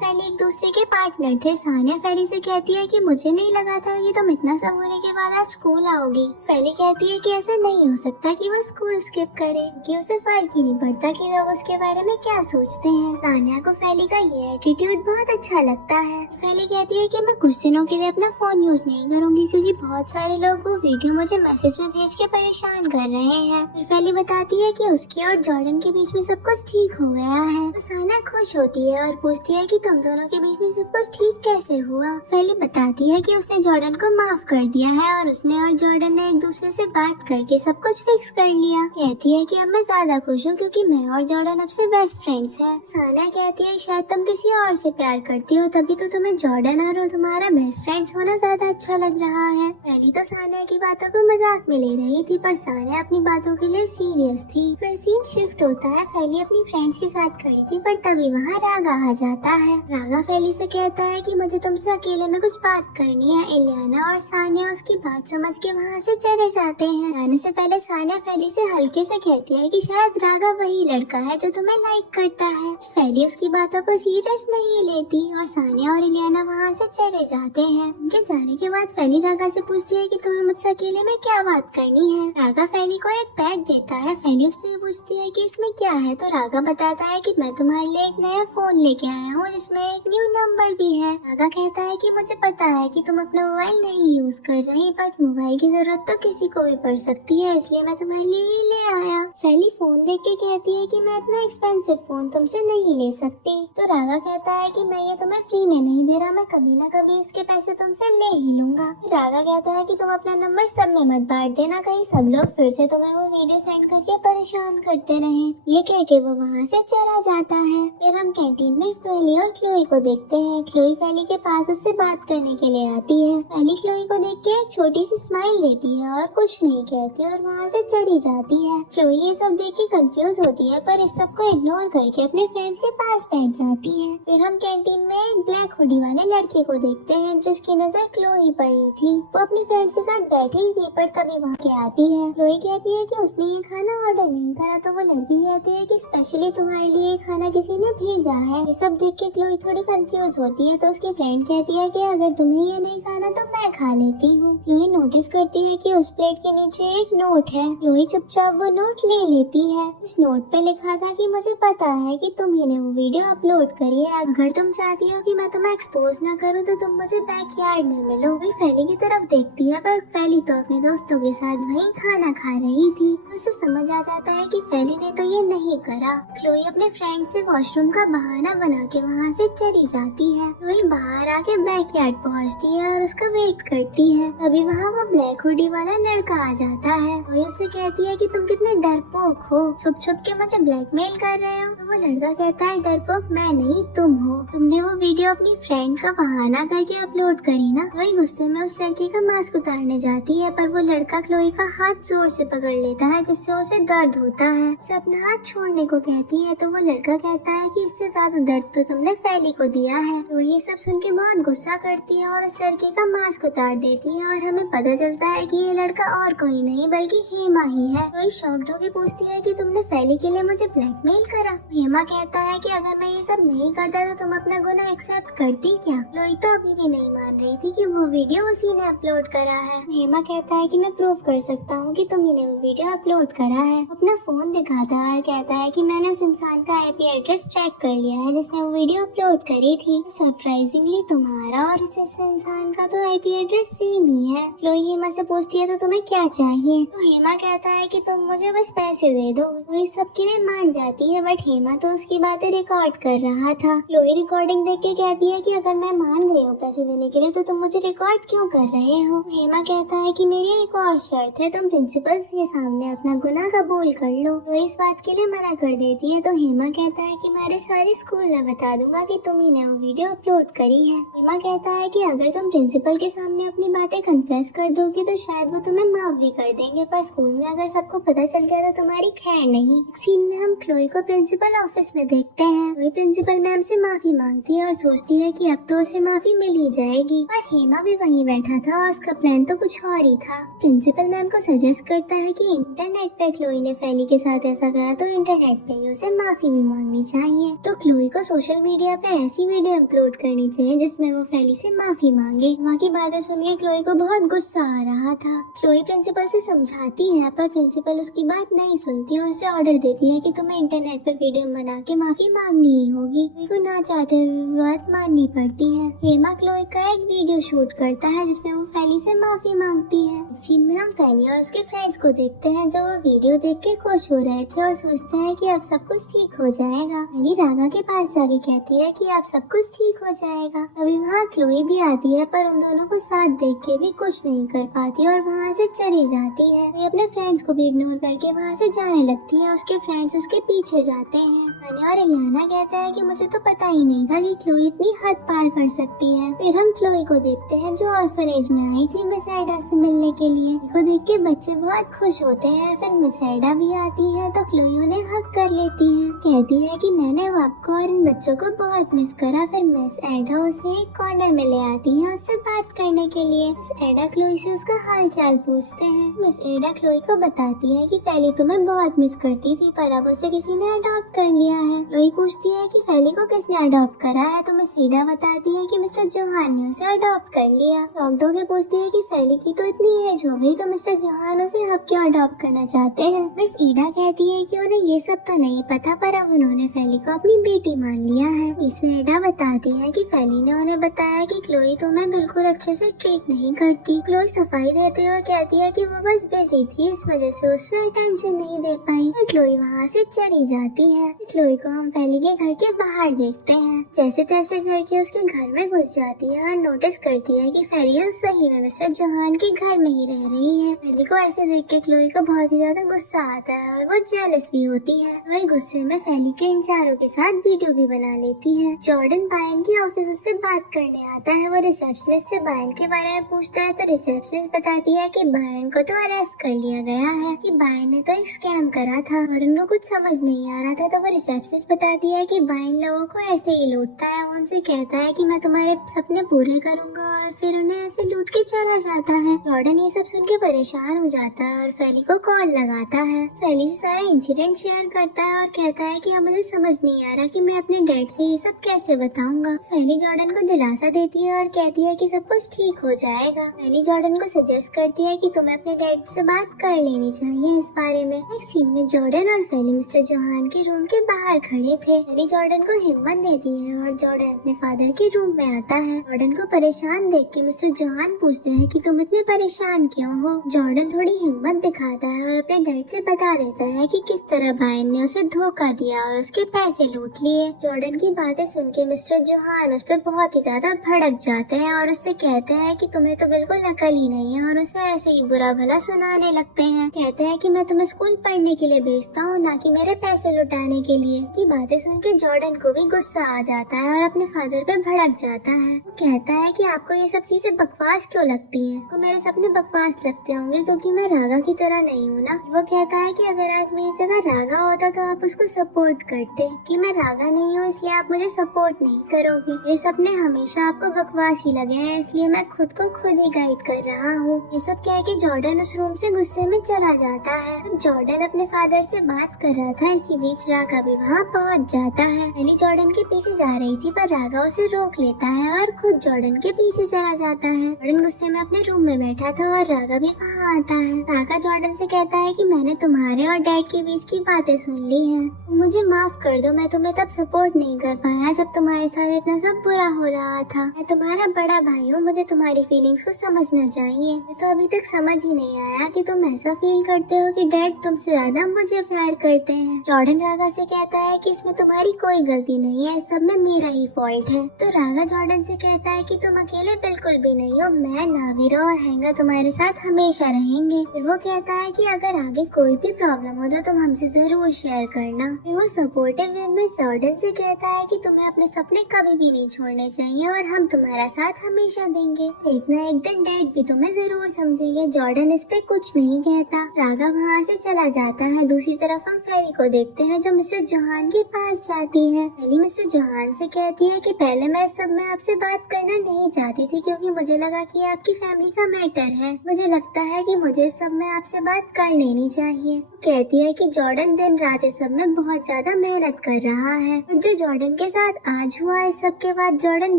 फैली एक दूसरे के पार्टनर थे। सानिया फैली से कहती है कि मुझे नहीं लगा था कि तुम इतना सब होने के बाद आज स्कूल आओगी। फैली कहती है कि ऐसा नहीं हो सकता कि वो स्कूल स्किप करे कि उसे फर्क ही नहीं पड़ता कि लोग उसके बारे में क्या सोचते हैं। सानिया को फैली का ये एटीट्यूड बहुत अच्छा लगता है। फैली कहती है कि मैं कुछ दिनों के लिए अपना फोन यूज नहीं करूंगी क्योंकि बहुत सारे लोग वो वीडियो मुझे मैसेज में भेज के परेशान कर रहे हैं। फिर फैली बताती है कि उसके और जॉर्डन के बीच में सब कुछ ठीक हो गया है। तो सानिया खुश होती है और पूछती है कि तुम दोनों के बीच में सब कुछ ठीक कैसे हुआ। फैली बताती है कि उसने जॉर्डन को माफ कर दिया है और उसने और जॉर्डन ने एक दूसरे से बात करके सब कुछ फिक्स कर लिया। कहती है कि अब मैं ज्यादा खुश हूँ क्योंकि मैं और जॉर्डन अब से बेस्ट फ्रेंड्स हैं। सानिया कहती है शायद तुम किसी और से प्यार करती हो तभी तो तुम्हें जॉर्डन और तुम्हारा बेस्ट फ्रेंड्स होना ज्यादा अच्छा लग रहा है। पहले तो सानिया की बातों को मजाक में ले रही थी पर सानिया अपनी बातों के लिए सीरियस थी। फिर सीन शिफ्ट होता है। फैली अपनी फ्रेंड्स के साथ खड़ी थी पर तभी वहाँ रागा आ जाता है। रागा फैली से कहता है कि मुझे तुमसे अकेले में कुछ बात करनी है। इलियाना और सानिया उसकी बात समझ के वहाँ से चले जाते हैं। जाने से पहले सानिया फैली से हल्के से कहती है कि शायद रागा वही लड़का है जो तुम्हें लाइक करता है। फैली उसकी बातों को सीरियस नहीं लेती और सानिया और इलियाना वहाँ से चले जाते हैं। उनके जाने के बाद फैली रागा से पूछती है कि तुम्हें मुझसे अकेले में क्या बात करनी है। रागा फैली को एक बैग देता है। फैली उससे पूछती है कि इसमें क्या है तो रागा बताता है कि मैं तुम्हारे लिए एक नया फोन लेके आया हूँ जिसमें एक न्यू नंबर भी है। रागा कहता है कि मुझे पता है कि तुम अपना मोबाइल नहीं यूज कर रही बट मोबाइल की जरूरत तो किसी को भी पड़ सकती है इसलिए मैं तुम्हारे लिए ही ले आया। फैली फोन देख के कहती है कि मैं इतना एक्सपेंसिव फोन तुमसे नहीं ले सकती। तो रागा कहता है कि मैं ये तुम्हें फ्री में नहीं दे रहा, मैं कभी ना कभी इसके पैसे तुमसे ले ही लूंगा। रागा कहता है कि तुम अपना नंबर सब में मत बांट देना, कहीं सब लोग फिर से तुम्हें वो वीडियो सेंड करके परेशान करते रहे। ये कह के वो वहाँ से चला जाता है। फिर हम कैंटीन में फैली और क्लोई को देखते हैं। क्लोई फैली के पास उससे बात करने के लिए आती है। फैली क्लोई को देख के एक छोटी सी स्माइल देती है और कुछ नहीं कहती और वहाँ से चली जाती है। क्लोई ये सब देख के कंफ्यूज होती है पर इस सब को इग्नोर करके अपने फ्रेंड्स के पास बैठ जाती है। फिर हम कैंटीन में एक ब्लैक हुडी वाले लड़के को देखते हैं जिसकी नजर क्लोई पर ही थी। वो अपने फ्रेंड्स के साथ बैठी ही थी पर तभी वहाँ के आती है। क्लोई कहती है कि उसने ये खाना ऑर्डर नहीं करा तो वो लड़की कहती है कि स्पेशली तुम्हारे लिए ये खाना किसी ने भेजा है। ये सब देख के क्लोई थोड़ी कंफ्यूज होती है तो उसकी फ्रेंड कहती है कि अगर तुम्हें ये नहीं खाना तो मैं खा लेती हूँ। क्लोई नोटिस करती है कि उस प्लेट के नीचे एक नोट है। क्लोई चुपचाप वो नोट ले लेती है। उस नोट पे लिखा था कि मुझे पता है कि तुम ही ने वो वीडियो अपलोड करी है, अगर तुम चाहती हो कि मैं तुम्हें एक्सपोज ना करूँ तो तुम मुझे बैकयार्ड में मिलो। वही फैली की तरफ देखती है पर फैली तो अपने दोस्तों के साथ वहीं खाना खा रही थी। उसे समझ आ जाता है कि फैली ने तो ये नहीं करा। क्लोई अपने फ्रेंड से वॉशरूम का बहाना बना के वहाँ से चली जाती है। क्लोई बाहर आके बैकयार्ड पहुँचती है और उसका वेट करती है। अभी वहाँ वो ब्लैक हुडी वाला लड़का आ जाता है। वही उससे कहती है कि तुम कितने डरपोक हो, छुप छुप के मुझे ब्लैकमेल कर रहे हो। तो वो लड़का कहता है डरपोक मैं नहीं तुम हो, तुमने वो वीडियो अपनी फ्रेंड का बहाना करके अपलोड करी ना। वही गुस्से में उस लड़के का मास्क उतारने जाती है पर वो लड़का क्लोई का हाथ जोर से पकड़ लेता है जिससे उसे दर्द होता है। उसे अपना हाथ छोड़ने को कहती है तो वो लड़का कहता है कि इससे ज्यादा दर्द तो तुमने फैली को दिया है। तो ये सब सुन के बहुत गुस्सा करती है और उस लड़के का मास्क उतार देती है और हमें पता चलता है कि ये लड़का और कोई नहीं बल्कि हेमा ही है। कोई शॉक्ड होकर पूछती है कि तुमने फैली के लिए मुझे ब्लैकमेल करा। हेमा कहता है कि अगर मैं ये सब नहीं करता तो तुम अपना गुनाह एक्सेप्ट करती क्या। क्लोई तो अभी भी नहीं मान रही थी कि वो वीडियो उसी ने अपलोड करा है। हेमा कहता है कि मैं प्रूव कर सकता हूँ कि तुम ही ने वो वीडियो अपलोड करा है। अपना फोन दिखाता है और कहता है कि मैंने उस इंसान का IP एड्रेस ट्रैक कर लिया है जिसने वो वीडियो अपलोड करी थी। सरप्राइजिंगली तुम्हारा और उस इंसान का तो IP एड्रेस सेम ही है। क्लोई हेमा से पूछती है तो तुम्हें क्या चाहिए। तो हेमा कहता है कि तुम मुझे बस पैसे दे दो। वो इस सब के लिए मान जाती है बट हेमा तो उसकी बातें रिकॉर्ड कर रहा था। क्लोई रिकॉर्डिंग देख के कहती है कि अगर मैं मान गई हूँ पैसे देने के लिए तो तुम मुझे रिकॉर्ड क्यों कर रहे हो। हेमा कहता है कि मेरी एक और शर्त है, तुम प्रिंसिपल के सामने अपना गुनाह कबूल कर लो। तो इस बात के लिए मना कर देती है। तो हेमा कहता है कि मैं सारे स्कूल में बता दूंगा कि तुम ही ने वो वीडियो अपलोड करी है। हेमा कहता है कि अगर तुम प्रिंसिपल के सामने अपनी बातें कन्फेस कर दोगी तो शायद वो तुम्हें माफ भी कर देंगे, पर स्कूल में अगर सबको पता चल गया तो तुम्हारी खैर नहीं। सीन में हम क्लोई को प्रिंसिपल ऑफिस में देखते हैं। वही प्रिंसिपल मैम से माफी मांगती है और सोचती है कि अब तो उसे माफी मिल ही जाएगी, पर हेमा भी वहीं बैठा था और उसका प्लान तो कुछ और ही था। प्रिंसिपल मैम को सजेस्ट करता है कि इंटरनेट पे क्लोई ने फैली के साथ ऐसा करा तो इंटरनेट पे ही उसे माफी भी मांगनी चाहिए। तो क्लोई को सोशल मीडिया पे ऐसी वीडियो अपलोड करनी चाहिए जिसमें वो फैली से माफी मांगे। वहाँ की बातें सुनकर क्लोई को बहुत गुस्सा आ रहा था। क्लोई प्रिंसिपल से समझाती है पर प्रिंसिपल उसकी बात नहीं सुनती और उसे ऑर्डर देती है कि तुम्हें इंटरनेट पे वीडियो बना के माफी मांगनी ही होगी। क्लोई को ना चाहते हुए बात माननी पड़ती है। हेमा क्लोई का एक वीडियो शूट करता है जिसमें वो फैली से माफी मांगती है। सीन में हम फैली और उसके फ्रेंड्स को देखते हैं जो वो वीडियो देख के खुश हो रहे थे और सोचते हैं कि अब सब कुछ ठीक हो जाएगा। फैली रागा के पास जाके कहती है कि अब सब कुछ ठीक हो जाएगा। अभी वहाँ क्लोई भी आती है पर उन दोनों को साथ देख के भी कुछ नहीं कर पाती और वहाँ से चली जाती है। वो अपने फ्रेंड्स को भी इग्नोर करके वहाँ से जाने लगती है। उसके फ्रेंड्स उसके पीछे जाते हैं। अनी और इलियाना कहता है कि मुझे तो पता ही नहीं था कि क्लोई इतनी हद पार कर सकती है। फिर हम क्लोई को देखते हैं जो ऑर्फनेज में आई थी मिस एडा से मिलने के लिए। को देख के बच्चे बहुत खुश होते हैं। फिर मिस एडा भी आती है तो क्लोई उन्हें हक कर लेती है। कहती है कि मैंने आपको और इन बच्चों को बहुत मिस करा। फिर मिस एडा उसे एक कॉर्नर में ले आती है उससे बात करने के लिए। मिस एडा क्लोई से उसका हाल चाल पूछते हैं। मिस एडा क्लोई को बताती है कि फैली तुम्हें बहुत मिस करती थी पर अब उसे किसी ने अडॉप्ट कर लिया है। क्लोई पूछती है कि फैली को किसने अडॉप्ट करा है तो मिस एडा बताती है कि मिस्टर जोहान ने उसे अडॉप्ट कर लिया। डॉक्टर के पूछती है कि फैली की तो इतनी एज हो गई तो मिस्टर जोहान उसे अब क्यों अडॉप्ट करना चाहते हैं। मिस ईडा कहती है कि उन्हें ये सब तो नहीं पता पर अब उन्होंने फैली को अपनी बेटी मान लिया है। मिस ईडा बताती है कि फैली ने उन्हें बताया कि क्लोई तुम्हें बिल्कुल अच्छे से ट्रीट नहीं करती। क्लोई सफाई देते हुए कहती है कि वो बस बिजी थी इस वजह से उस पर अटेंशन नहीं दे पाई और क्लोई वहाँ से चली जाती है। क्लोई को हम फैली के घर के बाहर देखते हैं। जैसे तैसे करके उसके घर में घुस जाती है और नोटिस करती है कि फैली सही में मिस्टर जोहान के घर में ही रह रही है। फैली को ऐसे देख के क्लोई को बहुत ही ज्यादा गुस्सा आता है और वो जेलस भी होती है। वही गुस्से में फैली के इन चारों के साथ वीडियो भी बना लेती है। जॉर्डन बायन के ऑफिस उससे बात करने आता है। वो रिसेप्शनिस्ट से बायन के बारे में पूछता है तो रिसेप्शनिस्ट बताती है कि बायन को तो अरेस्ट कर लिया गया है, कि बायन ने तो एक स्कैम करा था। जॉर्डन को कुछ समझ नहीं आ रहा था तो वो रिसेप्शनिस्ट बताती है कि बायन लोगों को ऐसे ही लूटता है। वो उनसे कहता है कि मैं तुम्हारे सपने पूरे करूंगा और फिर उन्हें ऐसे लूट के चला जाता है। जॉर्डन ये सब सुन के परेशान हो जाता है और फैली को कॉल लगाता है। फैली से सारा इंसिडेंट शेयर करता है और कहता है कि अब मुझे समझ नहीं आ रहा कि मैं अपने डैड से ये सब कैसे बताऊंगा। फैली जॉर्डन को दिलासा देती है और कहती है कि सब कुछ ठीक हो जाएगा। फैली जॉर्डन को सजेस्ट करती है कि तुम्हें अपने डैड से बात कर लेनी चाहिए इस बारे में। एक सीन में जॉर्डन और फैली मिस्टर जोहान के रूम के बाहर खड़े थे। फैली जॉर्डन को हिम्मत देती है और जॉर्डन अपने फादर के रूम में आता है। जॉर्डन को परेशान देख के मिस्टर जोहान पूछते हैं कि तुम इतने परेशान क्यों हो। जॉर्डन थोड़ी हिम्मत दिखाता है और अपने डैड से बता देता है कि किस तरह बायन ने उसे धोखा दिया और उसके पैसे लूट लिए। जॉर्डन की बातें सुन के मिस्टर जोहान उस पर बहुत ही ज्यादा भड़क जाते हैं और उससे कहते हैं कि तुम्हें तो बिल्कुल अकल ही नहीं है और उसे ऐसे ही बुरा भला सुनाने लगते हैं। कहते हैं कि मैं तुम्हें स्कूल पढ़ने के लिए भेजता हूँ ना कि मेरे पैसे लुटाने के लिए। की बातें सुन के जॉर्डन को भी गुस्सा आ जाता है और अपने फादर पे भड़क जाता है। वो कहता है कि आपको ये सब चीजें बकवास क्यों लगती हैं? तो मेरे सपने बकवास लगते होंगे क्योंकि मैं रागा की तरह नहीं हूँ ना। वो कहता है कि अगर आज मेरी जगह रागा होता तो आप उसको सपोर्ट करते, कि मैं रागा नहीं हूँ इसलिए आप मुझे सपोर्ट नहीं करोगे। ये सपने हमेशा आपको बकवास ही लगे हैं इसलिए मैं खुद को खुद ही गाइड कर रहा हूँ। ये सब कह के जॉर्डन उस रूम से गुस्से में चला जाता है। तो जॉर्डन अपने फादर से बात कर रहा था, इसी बीच रागा भी वहाँ पहुँच जाता है। पहले जॉर्डन के पीछे जा रही थी पर रागा उसे रोक लेता है और खुद जॉर्डन के पीछे चला जाता है। जॉर्डन गुस्से में अपने रूम में बैठा था और रागा भी वहाँ आता है। रागा जॉर्डन से कहता है कि मैंने तुम्हारे और डैड के बीच की बातें सुन ली हैं। मुझे माफ कर दो, मैं तुम्हें तब सपोर्ट नहीं कर पाया जब तुम्हारे साथ इतना सब बुरा हो रहा था। मैं तुम्हारा बड़ा भाई हूँ, मुझे तुम्हारी फीलिंग्स को समझना चाहिए। मुझे तो अभी तक समझ ही नहीं आया कि तुम ऐसा फील करते हो कि डैड तुमसे ज्यादा मुझे प्यार करते हैं। जॉर्डन रागा से कहता है कि इसमें तुम्हारी कोई गलती नहीं है, सब में मेरा ही फॉल्ट है। तो रागा जॉर्डन से कहता है कि तुम अकेले बिल्कुल भी नहीं हो, मैं, नावीरो और हैंगा तुम्हारे साथ हमेशा रहेंगे। फिर वो कहता है कि अगर आगे कोई भी प्रॉब्लम हो तो तुम हमसे जरूर शेयर करना। फिर वो सपोर्टिव वे में जॉर्डन से कहता है कि तुम्हें अपने सपने कभी भी नहीं छोड़ने चाहिए और हम तुम्हारा साथ हमेशा देंगे। एक ना एक दिन डैड भी तुम्हें जरूर समझेंगे। जॉर्डन इस पे कुछ नहीं कहता। राघव वहाँ से चला जाता है। दूसरी तरफ हम फेरी को देखते हैं जो मिस्टर जोहान के पास जाती है। फेरी मिस्टर जोहान से कहती है कि पहले मैं इस सब में आपसे बात करना नहीं चाहती थी क्योंकि मुझे लगा कि आपकी फैमिली का मैटर है। मुझे लगता है कि मुझे इस सब में आपसे बात कर लेनी चाहिए। कहती है कि जॉर्डन दिन रात इस सब में बहुत ज्यादा मेहनत कर रहा है और जो जॉर्डन के साथ आज हुआ इस सब के बाद जॉर्डन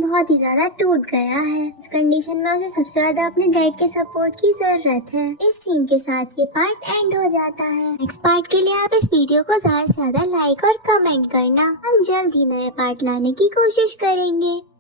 बहुत ही ज्यादा टूट गया है। इस कंडीशन में उसे सबसे ज्यादा अपने डैड के सपोर्ट की जरूरत है। इस सीन के साथ ये पार्ट एंड हो जाता है। नेक्स्ट पार्ट के लिए आप इस वीडियो को ज्यादा से ज्यादा लाइक और कमेंट करना। हम जल्द ही नए पार्ट लाने की कोशिश करेंगे।